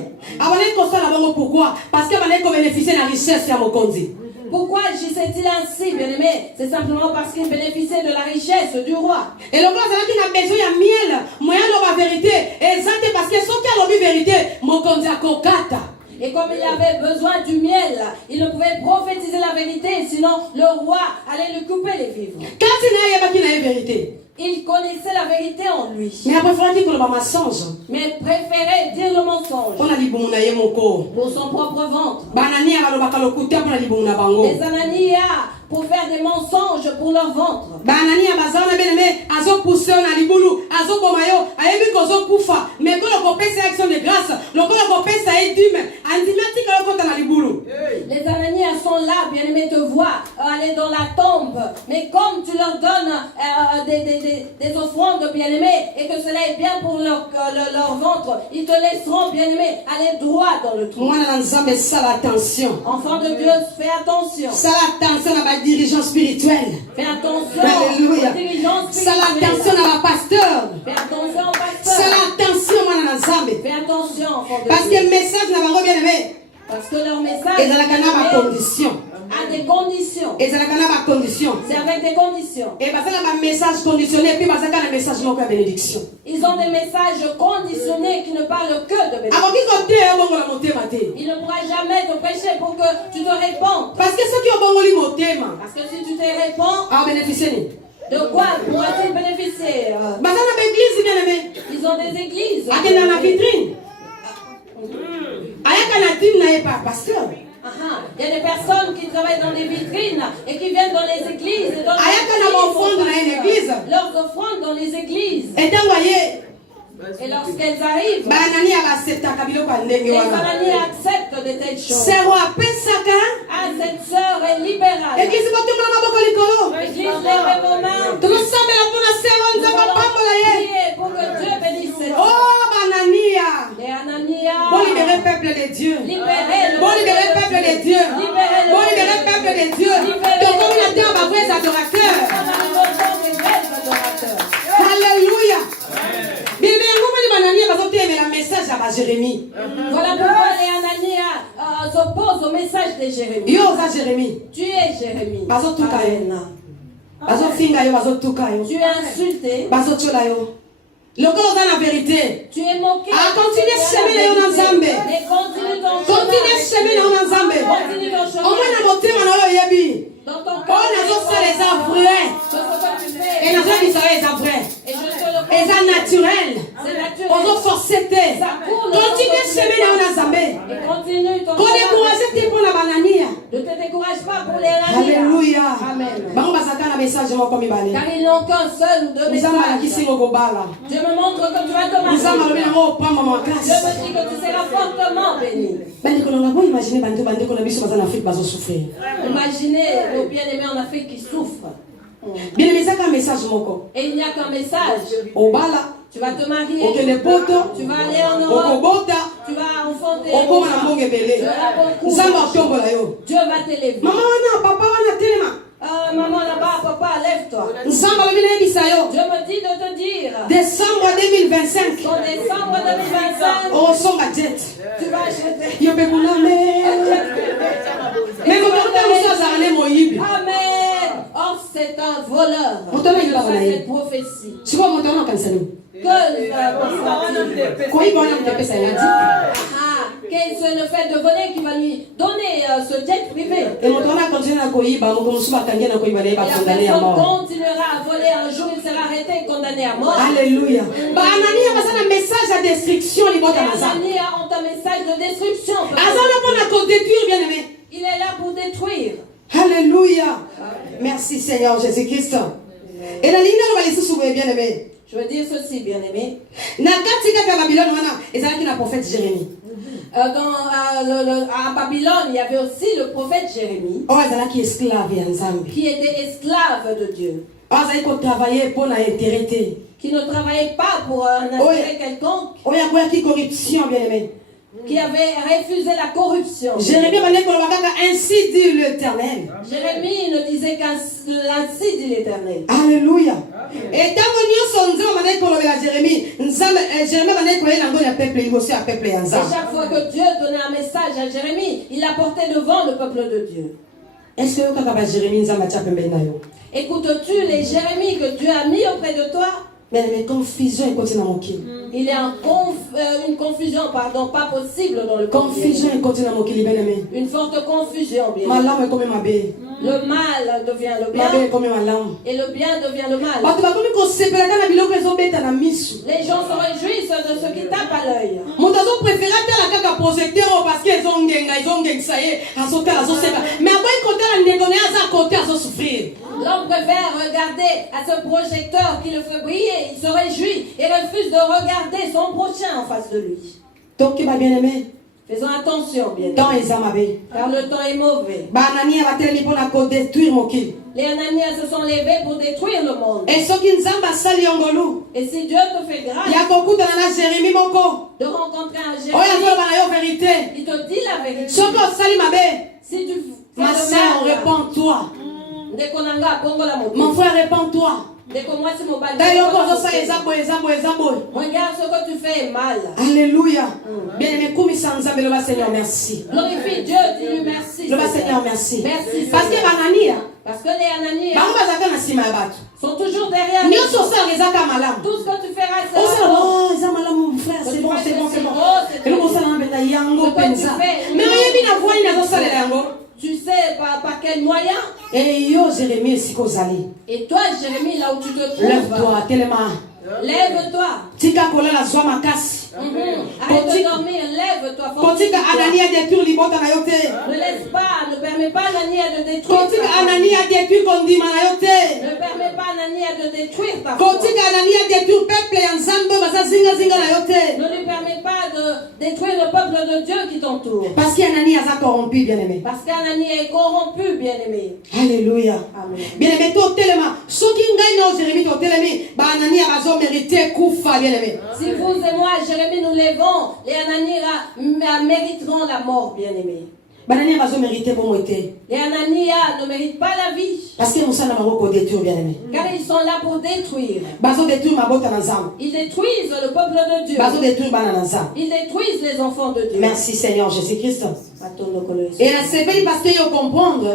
Pourquoi? Parce que vous bénéficier de la richesse à Mokonzi. Pourquoi agissait-il ainsi, bien aimé? C'est simplement parce qu'il bénéficiait de la richesse du roi. Et le roi a besoin de miel, moyen de la vérité. Exactement parce que ce qui a la vérité, Mokonzi a kokata. Et comme il avait besoin du miel, il ne pouvait prophétiser la vérité, sinon le roi allait lui couper les vivres. Quand il y a la vérité, il connaissait la vérité en lui. mais après, il faut dire que le mensonge. Mais préférait dire le mensonge pour son propre ventre. Les Ananias pour faire des mensonges pour leur ventre. Les Ananias sont là, bien-aimés, te voient aller dans la tombe. Mais comme tu leur donnes des offrandes, bien-aimés, et que cela est bien pour leur ventre, ils te laisseront, bien-aimés, aller droit dans le trou. Enfant de Dieu, fais attention. Dirigeant spirituel. Fais attention Alléluia. aux dirigeants C'est spirituels. l'attention à la pasteur. Fais attention au C'est pasteur. l'attention à la Zambé. Fais attention, enfant de Parce que Dieu. le message n'a pas bien aimé. Parce que leur message Et dans la canne condition. a des conditions. Et dans la canne condition. C'est avec des conditions. Et parce que un message conditionné puis parce que un message non que bénédiction. Ils ont des messages conditionnés qui ne parlent que de bénédiction. Avant qu'il côté bon la montée maté. Il ne pourra jamais te prêcher pour que tu te répandes. Parce que ceux qui ont bon li montée ma. Parce que si tu te répands, Ah bénéficier. de quoi pourra-t-il bénéficier? Parce que dans l'église bien aimé. Ils ont des églises. À quelle dans la vitrine. Aya kana team na pas pasteur. Il y a des personnes qui travaillent dans les vitrines et qui viennent dans les églises. Et dans leurs offrandes dans les églises. Et lorsqu'elles arrivent, les Ananias acceptent de telles choses. Ah, cette sœur est libérale. Église, levez vos mains. Nous allons prier pour que Dieu bénisse cette sœur. Les Ananias. Bon libérer peuple de Dieu. Libérez le Bon libérer peuple de Dieu. Bon libérer peuple de Dieu. Donc comme il y a des vrais adorateurs. Alléluia. Jérémie. Voilà pourquoi les Ananias s'opposent au message de Jérémie. Yo, ça Jérémie. Tu es Jérémie. Tu es insulté. Le corps dans la vérité. Tu es moqué. Continue à semer dans Nzambe. Mais continue ton chemin. Continue à semer dans Nzambe. Continue ton chemin. Au moins dans mon thème, on a yabi. Dans ton On cœur. a fait les vrais. Ce que tu fais. Et la vie ça les vrais. Et je te le Et ça naturel. C'est naturel. On a forcé. Continue à semer dans Nzambe. Et continue ton Qu'on chemin. décourage pour la banania. Ne te décourage pas pour les Ananias. Alléluia. Amen. Bon, bah ça un message moi comme balé. Car ils n'ont qu'un seul ou deux Nous avons la qui messages. s'est au bala. Dieu me montre que tu vas te Nous avons marier. le numéro prendre ma Dieu classe. me dit que tu seras fortement béni. Ben qu'on a pas imaginer bande qu'on a vu en Afrique bazo souffrir. Imaginez nos bien-aimés en Afrique qui souffrent. Bien aimé ça un message moko. Et il n'y a qu'un message. Au bala. Tu vas te marier. Ok les potos. Tu vas aller en Au Europe. kobota. Tu vas enfanter. Au koma na monge belé. Nous avons tombola yo. Dieu va t'élever. Maman wana papa wana telema. Maman là-bas, papa, lève-toi. Nous avons le bien bisayo. Dieu me dit de te dire. Décembre 2025. En décembre 2025. Oh son gadget. Tu vas acheter. Yo be kuname. Mais vous portez ça ça allait moyibi. Amen. Or, c'est un voleur. C'est cette prophétie. Tu vois mon temps kanisa nous. Quel est le fait de voler qui va lui donner ce jet privé? Et mon temps continue à koyiba, mon comme souvent kangia na koyiba Et ba la condamné à personne mort. continuera à voler, un jour il sera arrêté et condamné à mort. Alléluia. Ba anania basa na message à destruction li bota Les maza. Ananias ont un message de destruction. Azana pour na détruire bien aimé. Il est là pour détruire. Alléluia. Merci Seigneur Jésus-Christ. Et la ligne va laisser s'ouvrir bien aimé. Je veux dire ceci, bien-aimé. Na katika ka Babylone wana ezalaki na prophète Jérémie. À Babylone, il y avait aussi le prophète Jérémie Oh ezalaki esclave ya Nzambe. qui était esclave de Dieu, Oh azali ko travailler pour na intérêt te. qui ne travaillait pas pour un intérêt quelconque, Oh ya boyaki corruption bien aimé. qui avait refusé la corruption. Jérémie bande ko lobaka ainsi dit l'Éternel. Jérémie ne disait qu'ainsi dit l'Éternel. Alléluia. Et tango nyonso nzambe bande ko lobela Jérémie, nzambe Jérémie bande ko yena ngo ya peuple liboso ya peuple ya Et Nzambe. chaque fois que Dieu donnait un message à Jérémie, il apportait devant le peuple de Dieu. Est-ce que kaka ba Jérémie nzambe atia pembeni na yo? Écoutes-tu les Jérémies que Dieu a mis auprès de toi? Mais confusion continue à moquer. Il y a une confusion, pardon, pas possible dans le corps. Confusion continue à moquer les bien-aimés. Une forte confusion, bien. Malam est comme ma bé. Le mal devient le Ma bé est bien comme malam. et le bien devient le mal. Bato ba komi ko sepelaka na biloko ezobeta na misu. Les gens se réjouissent de ce qui tape à l'œil. Moto azo préférer atala kaka projecteur parce que ezongengisa ye azotala azoseka. Mais aboyi kotala ndeko na ye aza kote azosouffrir. L'homme préfère regarder à ce projecteur qui le fait briller, il se réjouit et refuse de regarder son prochain en face de lui. Donc ba bien-aimé, Faisons attention, bien temps eza mabe. car le temps est mauvais. Ba Anania batelemi mpona ko détruire mokili. Les Ananias se sont levés pour détruire le monde. Et soki nzambe asali yongolu, Et si Dieu te fait grâce ya kokutana na Jérémie moko. de rencontrer un Oyo Jérémie, azoloba na yo vérité. il te dit la vérité. Soki osali mabe, Si tu fais ma le sœur, mal, répands-toi. Ndekonanga, Bongo la moto. Mon frère, répands-toi. Ndeko moi, c'est mon bal. Tayoko ozosala eza boye eza boye eza boye. Regarde ce que tu fais est mal. Alléluia. Bien-aimé, kumisa nzambe loba Seigneur merci. Glorifie Dieu, dis-lui merci. Loba Seigneur merci. Merci, Parce que Seigneur. banania, Parce que les Ananias bango bazaka na sima ya bato. sont toujours derrière nous. Nyonso osala ezaka malamu. Tout ce que tu feras, c'est Osala bon. oh eza malamu mon frère, c'est bon, c'est bon, c'est bon. C'est Eloko osala na beta yango Ce que tu penza. fais, Mais oyebi na voix nini azosalela yango? Tu sais par quel moyen. Et yo Jérémie esika ozali. Et toi, Jérémie, là où tu te trouves, Lève-toi, telema. lève-toi. Tika kolala zwa makasi. Arrête de dormir, lève-toi. Kotika Anania détruire libota na yo te. Ne laisse pas, ne permets pas Anania de détruire Kotika ta famille. Anania détruire kondima na yo te. Ne permets pas Anania de détruire ta foi. Kotika Anania détruire peuple ya nzambe baza zinga zinga na yo te. Ne lui permets pas de détruire le peuple de Dieu qui t'entoure. Parce qu'Anania a corrompu, bien-aimé. Parce qu'Anania est corrompu, bien-aimé. Alléluia. Amen. Bien-aimé, toi, tellement. Ce qui gagne dans Jérémie, toi, tellement. Anania a mérité Koufa, bien-aimé. Si vous et moi, Jérémie, nous levons, les Ananias mériteront la mort, bien-aimé. Anania a mérité pour moi. Les Ananias ne méritent pas la vie. Parce que nous sommes en détruire, bien-aimé. Car ils sont là pour détruire. Bazo détruire ma botte en ensemble. Ils détruisent le peuple de Dieu. Bazo détruire banana ensemble. Ils détruisent les enfants de Dieu. Merci Seigneur Jésus-Christ. Attends, Colossiens. Et la CPI parce qu'il faut comprendre.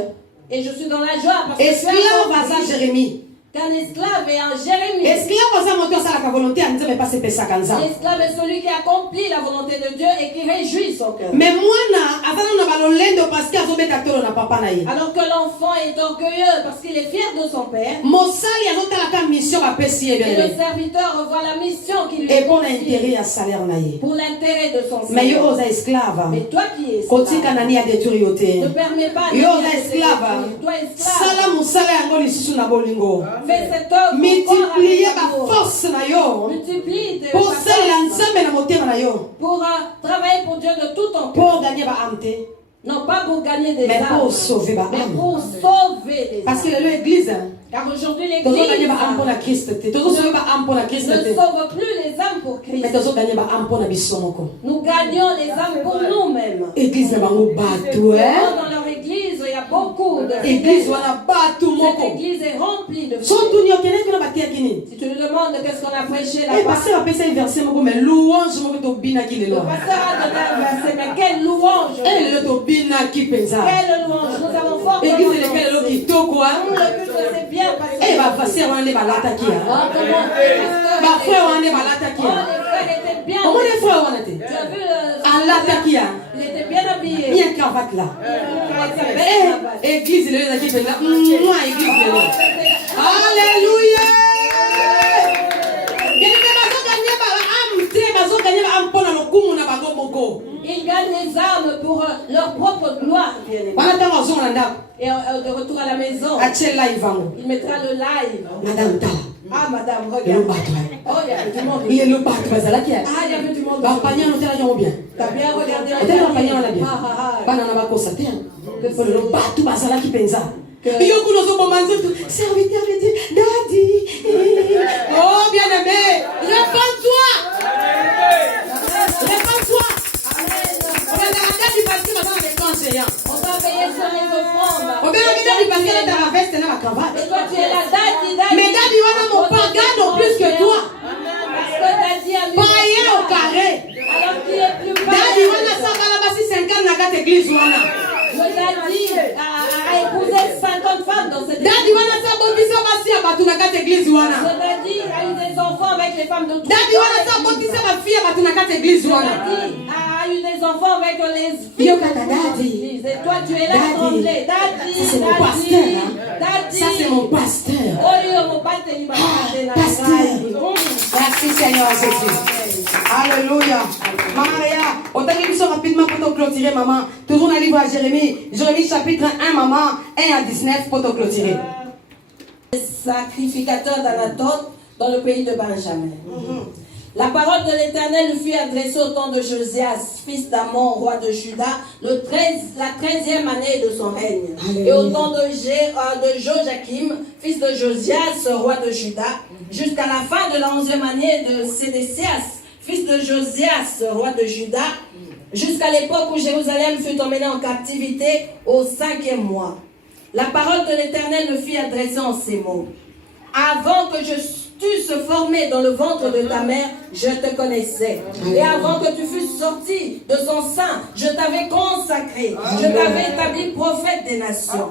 Et je suis dans la joie parce que Esclave à ça Jérémie. qu'un esclave est un Jérémie. Esclave à ça moto à la volonté à ne pas se passer comme ça. L'esclave est celui qui accomplit la volonté de Dieu et qui réjouit son cœur. Mais moi na azana na balolendo parce qu'il a zobeta tolo na papa na ye. Alors que l'enfant est orgueilleux parce qu'il est fier de son père. Mosali azotala ka mission ba pesi ye Et bien. le serviteur revoit la mission qui lui Et est pour confiée l'intérêt à salaire na ye. pour l'intérêt de son Mais yo Seigneur. oza esclave. Mais toi qui es Kotika esclave, nani a détruire yo te. ne permets pas Yo de oza esclave. toi Sala esclave. musala yango lisusu na bolingo. Fais cette œuvre Multiplier encore avec ba amour. force na yo. Multiplie tes Pour salela forces nzambe na motema na yo. pour travailler pour Dieu de tout ton cœur. Pour gagner ba âme te. Non pas pour gagner des Mais âmes, pour sauver ba mais âme. pour sauver les Parce que âmes. l'église Car aujourd'hui tozo gagner l'Église ba âme pour la Christ te. Tozo sauver ba âme pour la Christ ne te. sauve plus les âmes pour Christ. Mais tozo gagner ba âme pour na biso moko. Nous gagnons les âmes pour nous-mêmes. Église na bango bato Dans leur église, il y a beaucoup de Église fidèles. wana bato Cette moko. église est remplie de So fidèles. tuni okene kuna batia kini. Si tu nous demandes qu'est-ce qu'on a prêché Eh là-bas, pasteur apesa un verset moko mais louange moko to bina ki le lelo. pasteur a donné un verset, mais quelle louange! Eh lelo to bina ki penza. Quelle louange! Nous avons fort Église lekele lelo kitoko Le hein. culte s'est bien passé. Eh ba pasteur wana ne balata ki Oh, hein. comment le Ba pasteur frère wana ne balata ki Oh, hein. les frères étaient bien. Comment les frères wana te? Tu as vu Alata ki hein. il était bien habillé. Bien cravate là. Avec sa belle cravate. Eh église lelo na ki penza. Moi église lelo. Alléluia. Ils gagnent les âmes pour leur propre gloire, bien-aimés. Et de retour à la maison, il mettra le live. Madame Tala, Ah, madame, regarde. Oh, il y avait du monde. Il est le bateau, mais là qui est. Ah, il y avait du monde. Bah, panier, on était bien. T'as bien regardé On était là, panier, on a bien. Ah. Banana va constater. Le bateau, bah, ça là qui pense. Et yo, nous sommes serviteur de Dieu, Daddy. Oh, bien-aimé, répands-toi. Répands-toi. On va regarder du papier maintenant avec conseillants. On va payer sur les offrandes. On va regarder du papier dans la veste et dans la cravate. Et toi, tu es la Daddy. Mais Daddy, on a mon pagan non plus que toi. Parce que Daddy a mis. Païen au carré. Alors qu'il est plus bas. Daddy, on a ça, on a 50 dans la église. Le Daddy a épousé 50 femmes dans cette église. Daddy, on a ça, bon, ça va si à battre dans la église. Le Daddy a eu des enfants avec les femmes de tout. Daddy, on a ça, bon, ça va fille à battre dans la église. Le Daddy a eu des enfants avec les filles. Daddy. Et toi, tu es là tremblé. Daddy, c'est mon pasteur. Daddy. Ça, c'est mon pasteur. Oh, yo, mon pasteur, il va passer la Pasteur. Merci Seigneur Jésus. Alléluia. Maman Réa, on t'a dit rapidement pour te clôturer, maman. Toujours dans le livre à Jérémie. Jérémie chapitre 1, maman, 1 à 19 pour te clôturer. Sacrificateur d'Anatote dans le pays de Benjamin. La parole de l'Éternel lui fut adressée au temps de Josias, fils d'Amon, roi de Juda, la 13e année de son règne. Et au temps de Joachim, fils de Josias, roi de Juda, jusqu'à la fin de la 11e année de Sédécias, fils de Josias, roi de Juda, jusqu'à l'époque où Jérusalem fut emmenée en captivité au 5e mois. La parole de l'Éternel me fut adressée en ces mots. Avant que tu se formé dans le ventre de ta mère, je te connaissais. Et avant que tu fusses sorti de son sein, je t'avais consacré. Je t'avais établi prophète des nations.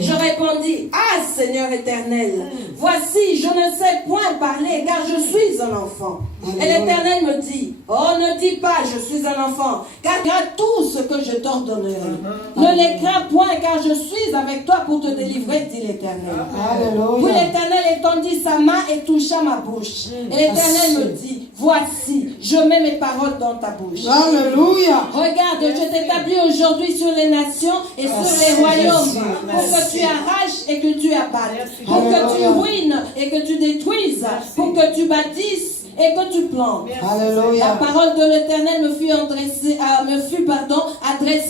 Je répondis, ah Seigneur éternel, voici, je ne sais point parler car je suis un enfant. Et l'Éternel me dit, oh ne dis pas je suis un enfant, car il y a tout ce que je t'ordonnerai. Ne les crains point car je suis avec toi pour te délivrer, dit l'Éternel. Puis l'Éternel étendit sa main et toucha ma bouche. Et l'Éternel me dit, voici, je mets mes paroles dans ta bouche. Alléluia. Regarde, je t'établis aujourd'hui sur les nations et sur les royaumes pour que tu arraches et que tu abattes, pour que tu ruines et que tu détruises, pour que tu bâtisses et que tu plantes. Alléluia. La parole de l'Éternel me fut adressée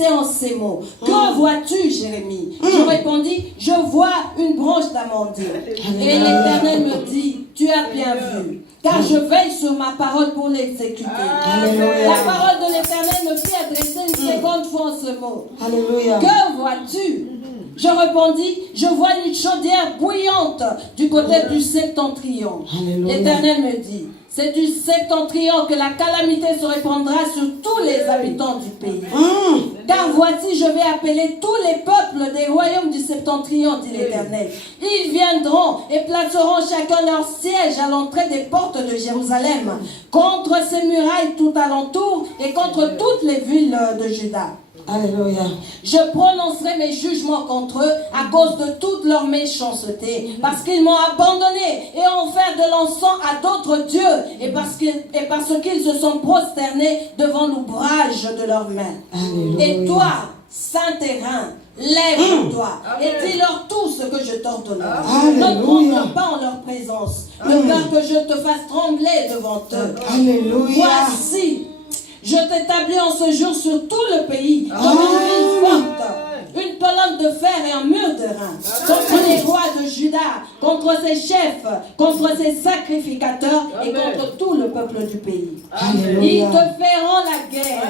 en ces mots. Que vois-tu, Jérémie? Je répondis, je vois une branche d'amandier. Et l'Éternel me dit, tu as bien vu, car je veille sur ma parole pour l'exécuter. La parole de l'Éternel me fit adresser une seconde fois en ce mot. Alléluia. Que vois-tu? Je répondis, je vois une chaudière bouillante du côté du septentrion. L'Éternel me dit, c'est du septentrion que la calamité se répandra sur tous les habitants du pays. Car voici, je vais appeler tous les peuples des royaumes du septentrion, dit l'Éternel. Ils viendront et placeront chacun leur siège à l'entrée des portes de Jérusalem, contre ses murailles tout alentour et contre toutes les villes de Juda. Alléluia. Je prononcerai mes jugements contre eux à cause de toute leur méchanceté, parce qu'ils m'ont abandonné et ont offert de l'encens à d'autres dieux, et parce qu'ils se sont prosternés devant l'ouvrage de leurs mains. Alléluia. Et toi, saint terrain, lève-toi et dis-leur tout ce que je t'ordonnerai. Ne tremble pas en leur présence, de peur que je te fasse trembler devant eux. Alléluia. Voici, je t'établis en ce jour sur tout le pays comme une ville forte, une colonne de fer et un mur de rein, contre les rois de Juda, contre ses chefs, contre ses sacrificateurs et contre tout le peuple du pays. Ils te feront la guerre.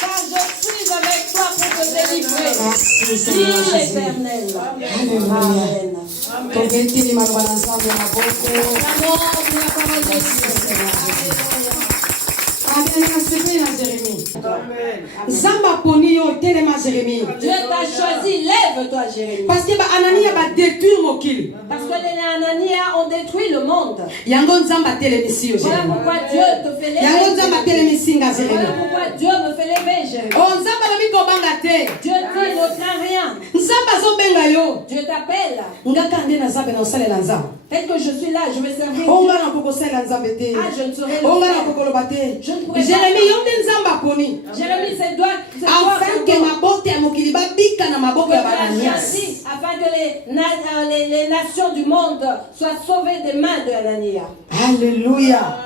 Car je suis avec toi pour te délivrer. Dis l'Éternel. Amen. Dieu t'a choisi, lève-toi Jérémie. Parce que Anania va détruire mon kill. Parce que les Anania ont détruit le monde. Voilà pourquoi Dieu te fait lever. Voilà pourquoi Dieu me fait lever Jérémie. Dieu dit ne crains rien. Dieu t'appelle. Tel que je suis là, je vais servir Dieu. Ah, je ne serai pas. Je ne pourrai pas. Jérémie, c'est toi. Afin que les nations nations du monde soient sauvées des mains de Anania. Alléluia.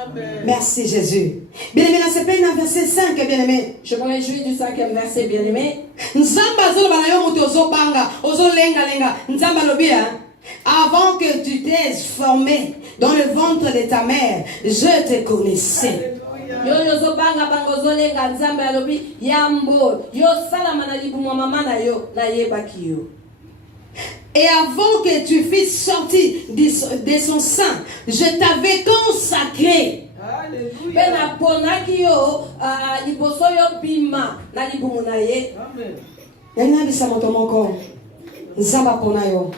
Merci Jésus. Bien-aimé, dans ce pays, dans verset 5, bien-aimé. Je me réjouis du 5e verset, bien-aimé. Nzamba zolo bana yo muto zo banga, ozo lenga lenga. Nzamba lobi, avant que tu t'aies formé dans le ventre de ta mère, je te connaissais. Yo zo banga bango zo lenga nzambe alobi yambo yo salama na libumu mama na yo na yebaki yo. Et avant que tu fusses sorti de son sein, je t'avais consacré. Pena ponaki yo liboso yo bima na libumu na ye. Yana bisa moto moko. Nzamba pona yo.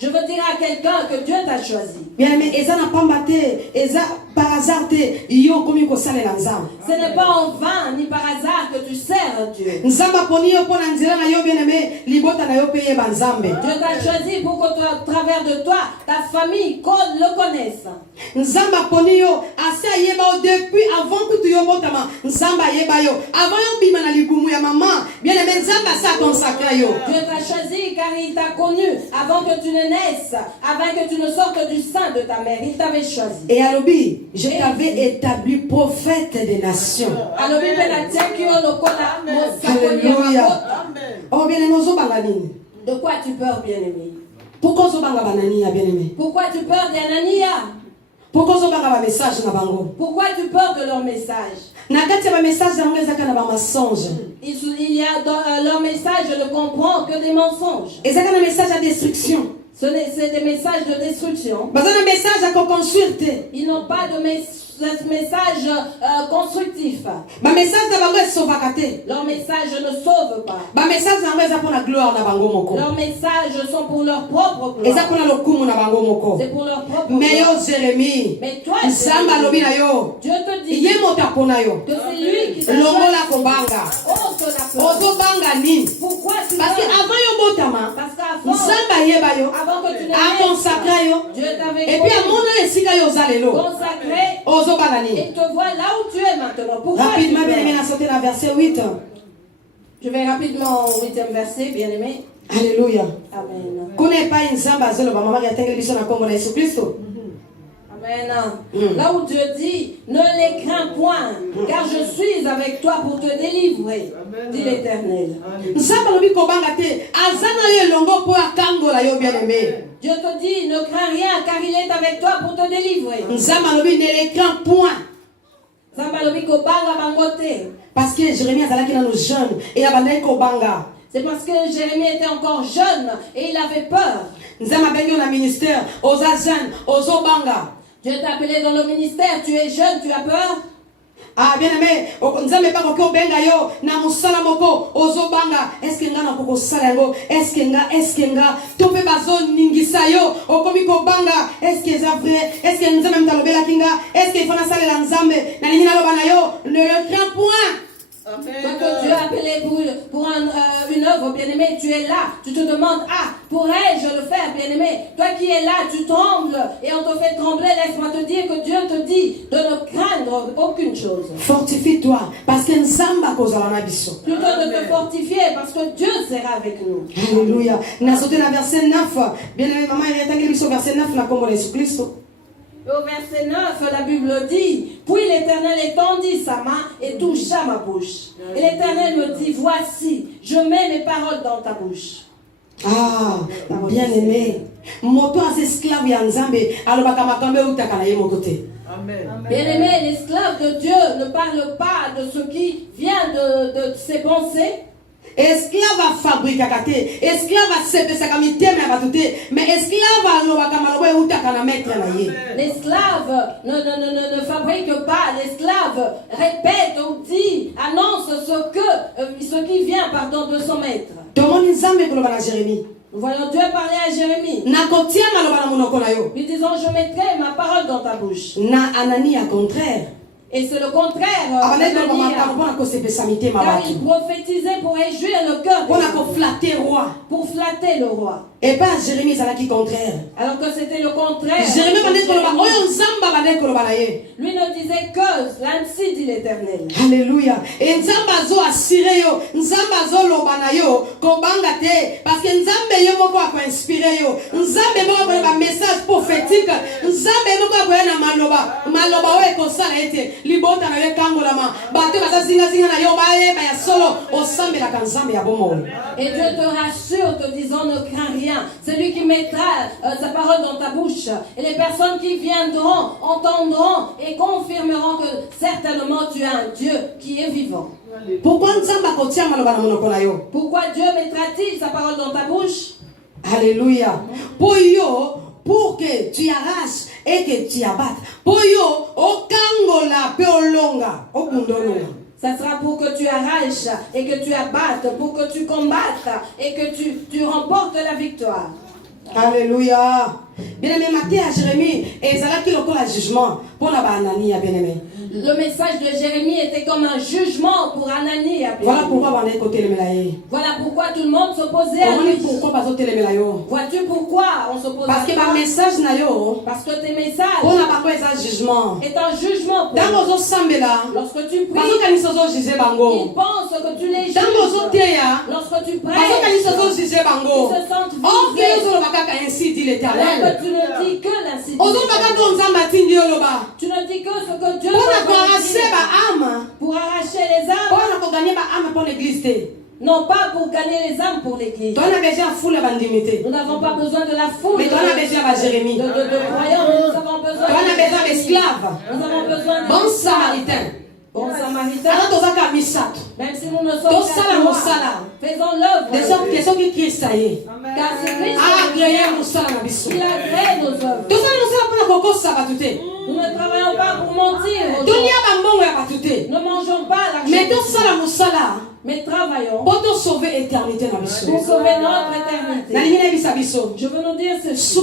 Je veux dire à quelqu'un que Dieu t'a choisi. Bien aimé, eza na pambate, eza par hasard te yo komi ko salela nzamba. Ce n'est pas en vain ni par hasard que tu sers Dieu. Nzamba poni yo pona nzela na yo bien aimé, libota na yo peye ba nzambe. Dieu t'a choisi pour que à travers de toi, ta famille le connaisse. Nzamba poni yo asa yeba depuis avant que tu yo botama, nzamba yeba yo. Avant yo bima na libumu ya maman, bien aimé nzamba sa consacré yo. Dieu t'a choisi car il t'a connu avant que tu ne naisses, avant que tu ne sortes du sein de ta mère. Il t'avait choisi. Et Alobi, je t'avais établi prophète des nations. Alléluia. Oh bien aimé, ozo banga nini? De quoi tu peurs, bien-aimé? Pourquoi ozo banga banania, bien aimé? Pourquoi tu peurs d'Anania? Pourquoi ozo banga ba message na bango? Pourquoi tu peurs de leur message? Na kati ya ba message na ngeza kana ba mensonge. Il y a dans leur message, je ne comprends que des mensonges. Ezaka na message à destruction. C'est des messages de destruction. Bazana message à construire. Ils n'ont pas de message constructif. Ba message na bango esovakate. Leurs messages ne sauvent pas. Ba message na ngeza pour la gloire na bango moko. Leurs messages sont pour leur propre gloire. Eza pour la lokumu na bango moko. C'est pour leur propre Mais yo gloire. Jérémie. Mais toi, Nzamba lobi na yo. Dieu te dit Ye mota pona yo. que c'est lui qui t'a Longola choisi. kobanga. Oh, que la peur. Ozo banga nini? Pourquoi tu Parce que peurs? avant yo botama, Parce qu'avant, Nzamba yeba yo. avant que tu ne A consacré yo. Dieu t'avait Et puis à mon esika yo zalelo. consacré Ozo banga nini? et te voit là où tu es maintenant. Pourquoi tu Rapidement, bien aimé, peurs? on a sauté dans verset 8. Je vais rapidement au 8e verset, bien-aimé. Alléluia. Amen. Connais pas une zamba zelo ba mama ya tengeli biso na kombo na Yesu Kristo. Amen. Là où Dieu dit, ne les crains point, car je suis avec toi pour te délivrer, dit l'Éternel. Nzamba lobi kobanga te, azana yo longo po akangola yo bien aimé. Dieu te dit, ne crains rien, car il est avec toi pour te délivrer. Nzamba lobi ne les crains point. Zambalobi kobanga bangote. Parce que Jérémie azalaki na nos jeunes et abandai kobanga. C'est parce que Jérémie était encore jeune et il avait peur. Nzamba bengi na ministère, oza jeune, ozo banga. Dieu t'a appelé dans le ministère, tu es jeune, tu as peur? Ah bien aimé, nzambe pa ko benga yo na musala moko ozo banga. Est-ce que nga na ko sala yango? Est-ce que nga to pe bazo ningisa yo okomi ko banga? Est-ce que c'est vrai? Est-ce que nzambe mtalobela kinga? Est-ce que fana sala la nzambe na nini na loba na yo? Ne le crains point. Toi que Dieu a appelé pour une œuvre, bien-aimé, tu es là. Tu te demandes, pourrais-je le faire, bien-aimé? Toi qui es là, tu trembles et on te fait trembler. Laisse-moi te dire que Dieu te dit de ne craindre aucune chose. Fortifie-toi parce que nzamba kozala na biso. Plutôt de te fortifier parce que Dieu sera avec nous. Alléluia. Na sauté na verset 9. Bien-aimé, maman, il y a tangeli biso verset 9 na kombo na Yesu Kristo. Au verset 9, la Bible dit, puis l'Éternel étendit sa main et toucha ma bouche. Et l'Éternel me dit, voici, je mets mes paroles dans ta bouche. Ah, bien aimé. Moto as esclave ya nzambe alobaka makambe utaka na ye mokote. Bien-aimé, l'esclave de Dieu ne parle pas de ce qui vient de ses pensées. Esclave a fabriqué kate, esclave a sepesaka mitema ya bato te, mais esclave alobaka maloba utaka na maître na ye. L'esclave ne fabrique pas, l'esclave répète ou dit, annonce ce qui vient de son maître. Tomoni nzambe koloba na Jérémie. Nous voyons Dieu parler à Jérémie. Nakotia maloba na monoko na yo. Lui disant, je mettrai ma parole dans ta bouche. Na Anani à contraire. Et c'est le contraire. Car il prophétisait pour réjouir le cœur pour flatter le roi. Pour flatter le roi. Et pas Jérémie, c'est là qui contraire. Alors que c'était le contraire. Jérémie va dire que lui ne disait que l'ainsi dit l'Éternel. Alléluia. Et Nzamba zo assuré yo, Nzamba zo lobana yo, kobanga te, parce que Nzambe yo moko a inspiré yo, Nzambe moko a un message prophétique, Nzambe moko a na maloba o ekosala ete, libota na yo kangola ma, bate basa zinga na yo ba e ba ya solo, osambe la kanzambe ya bomo. Et Dieu te rassure te disant ne crains rien. C'est lui qui mettra sa parole dans ta bouche. Et les personnes qui viendront entendront et confirmeront que certainement tu as un Dieu qui est vivant. Pourquoi Dieu mettra-t-il sa parole dans ta bouche? Alléluia. Pour que tu arraches et que tu abattes. Ça sera pour que tu arraches et que tu abattes, pour que tu combattes et que tu remportes la victoire. Alléluia. Bien-aimé, Matthieu à Jérémie, et c'est là qu'il y a le jugement pour la Anania, bien-aimé. Le message de Jérémie était comme un jugement pour Anani. Voilà pourquoi on est côté le mélaillé. Voilà pourquoi tout le monde s'opposait à lui. Pourquoi pas le mélaillot? Vois-tu pourquoi on s'oppose à lui? Parce que ma message n'a yo. Parce que tes messages. On n'a pas quoi un jugement. Est un jugement pour dans vos sambela. Lorsque tu pries. Parce que ils pensent que tu les juges. Dans vos teya. Lorsque tu prêches. Parce que ils se sentent visés. Oh, que ainsi dit l'Éternel. Alors que tu ne dis que l'incident. Tu ne dis que ce que Dieu pour arracher les âmes. Pour l'église. Non pas pour gagner les âmes pour l'église. Nous n'avons pas besoin de la foule. Mais on a besoin de Jérémie. De croyants. Nous avons besoin d'esclaves. Nous avons besoin de bon samaritain. Bon samaritain. Même si nous ne sommes pas faisons l'œuvre. De sorte que ceux qui crient ça y est. Car c'est Christ qui a créé nos œuvres. Nous ne travaillons pas pour mentir. Nous ne mangeons pas l'argent. Mais travaillons pour sauver l'éternité. Pour sauver notre éternité. Je veux nous dire ceci.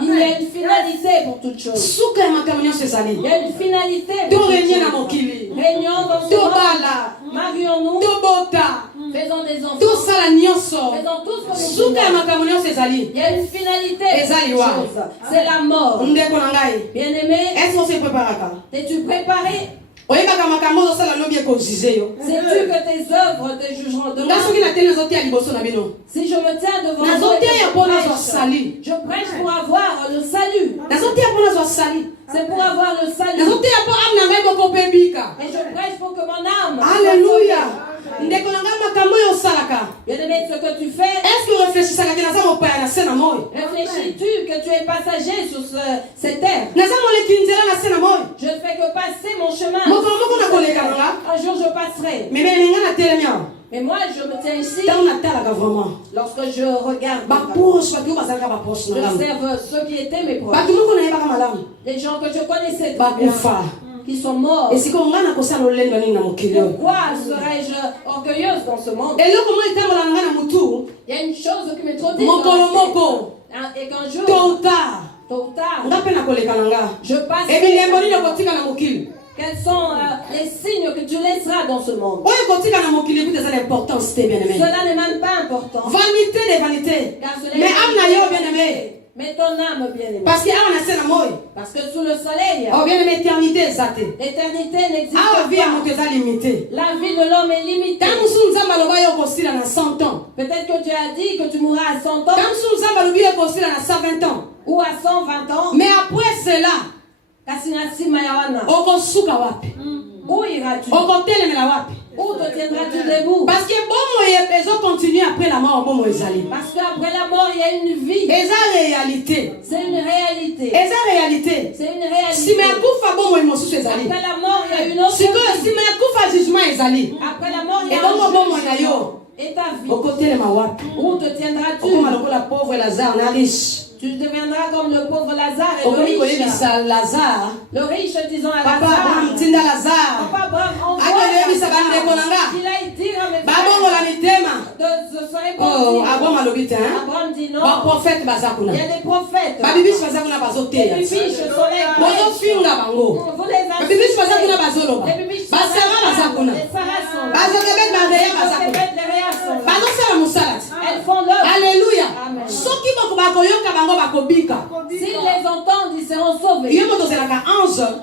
Il y a une finalité pour toute chose. Il y a une finalité pour régnons dans ce monde. Marions-nous. Faisons des enfants. Faisons tout ce que nous voulons. Il y a une finalité pour toute chose. C'est la mort. Bien-aimé, es-tu préparé? Sais-tu que tes œuvres te jugeront demain? Si je me tiens devant toi, je prêche pour avoir le salut. C'est pour avoir le salut. Et je prêche pour que mon âme. Alléluia. Bien-aimé, ce que tu fais. Est-ce que réfléchis-tu que tu es passager sur cette terre? Je ne fais que passer mon chemin. Un jour je passerai. Mais moi je me tiens ici. Lorsque je regarde, j'observe ceux qui étaient mes proches. Les gens que je connaissais qui sont morts. Et pourquoi serais-je orgueilleuse dans ce monde? Il y a une chose qui m'est trop dite. Et qu'un jour, tôt ou tard, je passe. Quels sont les signes que tu laisseras dans ce monde? Cela n'est même pas important. Vanité des vanités. Mais âme bien-aimé. Mais ton âme bien-aimée. Parce que sous le soleil, l'éternité n'existe pas. La vie de l'homme est limitée. Peut-être que Dieu a dit que tu mourras à 100 ans. Ou à 120 ans. Mais après cela, où iras-tu? Où te tiendras-tu debout? Parce que continue après la mort. Parce qu'après la mort, il y a une vie. C'est une réalité. C'est une réalité. Si après la mort, il y a une autre vie. Après la mort, il y a un jugement. Et ta vie. Où te tiendras-tu? Tu deviendras comme le pauvre Lazare et le riche. Le riche disant à Lazare, Papa Abraham, envoie qu'il aille dire à mes frères de se répandre. Abraham dit non. Il y a des prophètes. Les biches sont là. Vous les avez. Les biches sont là. Les Sarahs sont là. Elles font l'œuvre. Alléluia. S'ils les entendent, ils seront sauvés.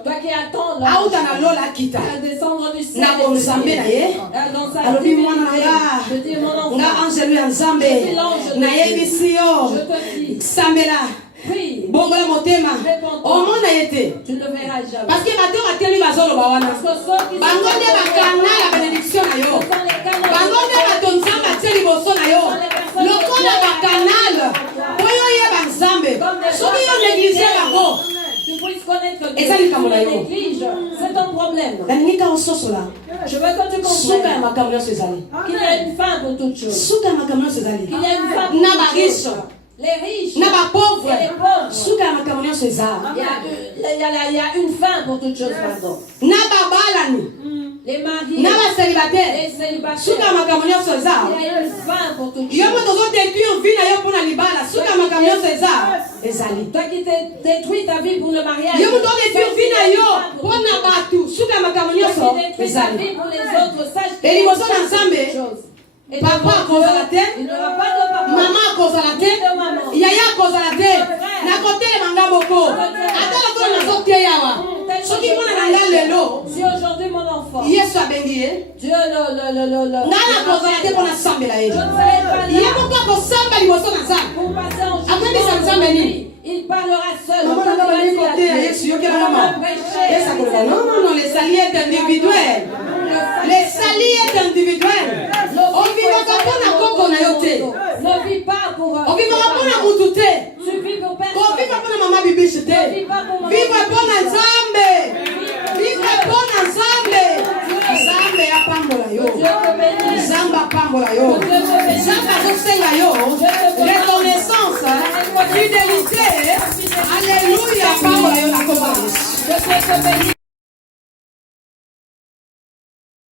Toi qui attends à descendre du ciel, dans sa divinité, je dis mon enfant, je suis l'ange de Dieu. Je te dis, prie, bongola motema omona yete tu ne le verras jamais. parce que bato bateli bazoloba wana bango nde bakana la bénédiction na yo bango nde bato nzambe atie liboso na yo lokola bakanal oyo oyeba nzambe soki yo néglige bango tu puisses connaître que eza likambo na yo néglige, c'est ton problème. nalingi ososola Je veux que tu suka ya comprennes makambo nyonso ezali qu'il y a une fin pour toute chose. suka ya makambo nyonso ezali Qu'il y a une fin pour na toute bariche chose. Les riches na bapauvre et les pauvres. suka ya makambo nyonso eza Il y a une fin pour toute chose, pardon. na babalani Les mariés, na baselibatere les célibataires. suka ya makambo nyonso eza Il y a une fin pour toute yo chose. moto ozodétruire vie na yo mpo na libala suka ya makambo nyonso eza ezali Toi qui détruis ta vie pour le mariage. yo moto odétruire vie na yo mpo na bato suka ya makambo Toi nyonso qui détruis ta ezali vie pour les autres, sache que Et liboso na c'est Nzambe, toute chose. Et papa devant akozala Dieu, te il n'y aura pas de papa. mama akozala te yaya akozala te na kotelema nga moko ata lokola nazoteya awa soki mwana na nga lelo Si aujourd'hui mon enfant, yesu abengi ye Dieu le nga nakozala te mpo nasambela ye je ne serai pas ye là moko akosamba liboso na nzambe pour passer en akwebisa jugement. nzambe nini Il parlera seul. mama nanga balingi koteya yesu yokela mama yesu akoloba non les alliés est individuel les alliés est individuel ovivaka mpo na koko na yo te Ne vis pas pour ovivaka mpo na mutu te tu vis pour personne. koviva mpo na mama bibishi te vivre mpo na nzambe vivre mpo na nzambe nzambe apambola yo nzambe apambola yo nzambe azosenga yo reconnaissance fidélité alleluya apambola yo na kombo na yesu Je te bénis.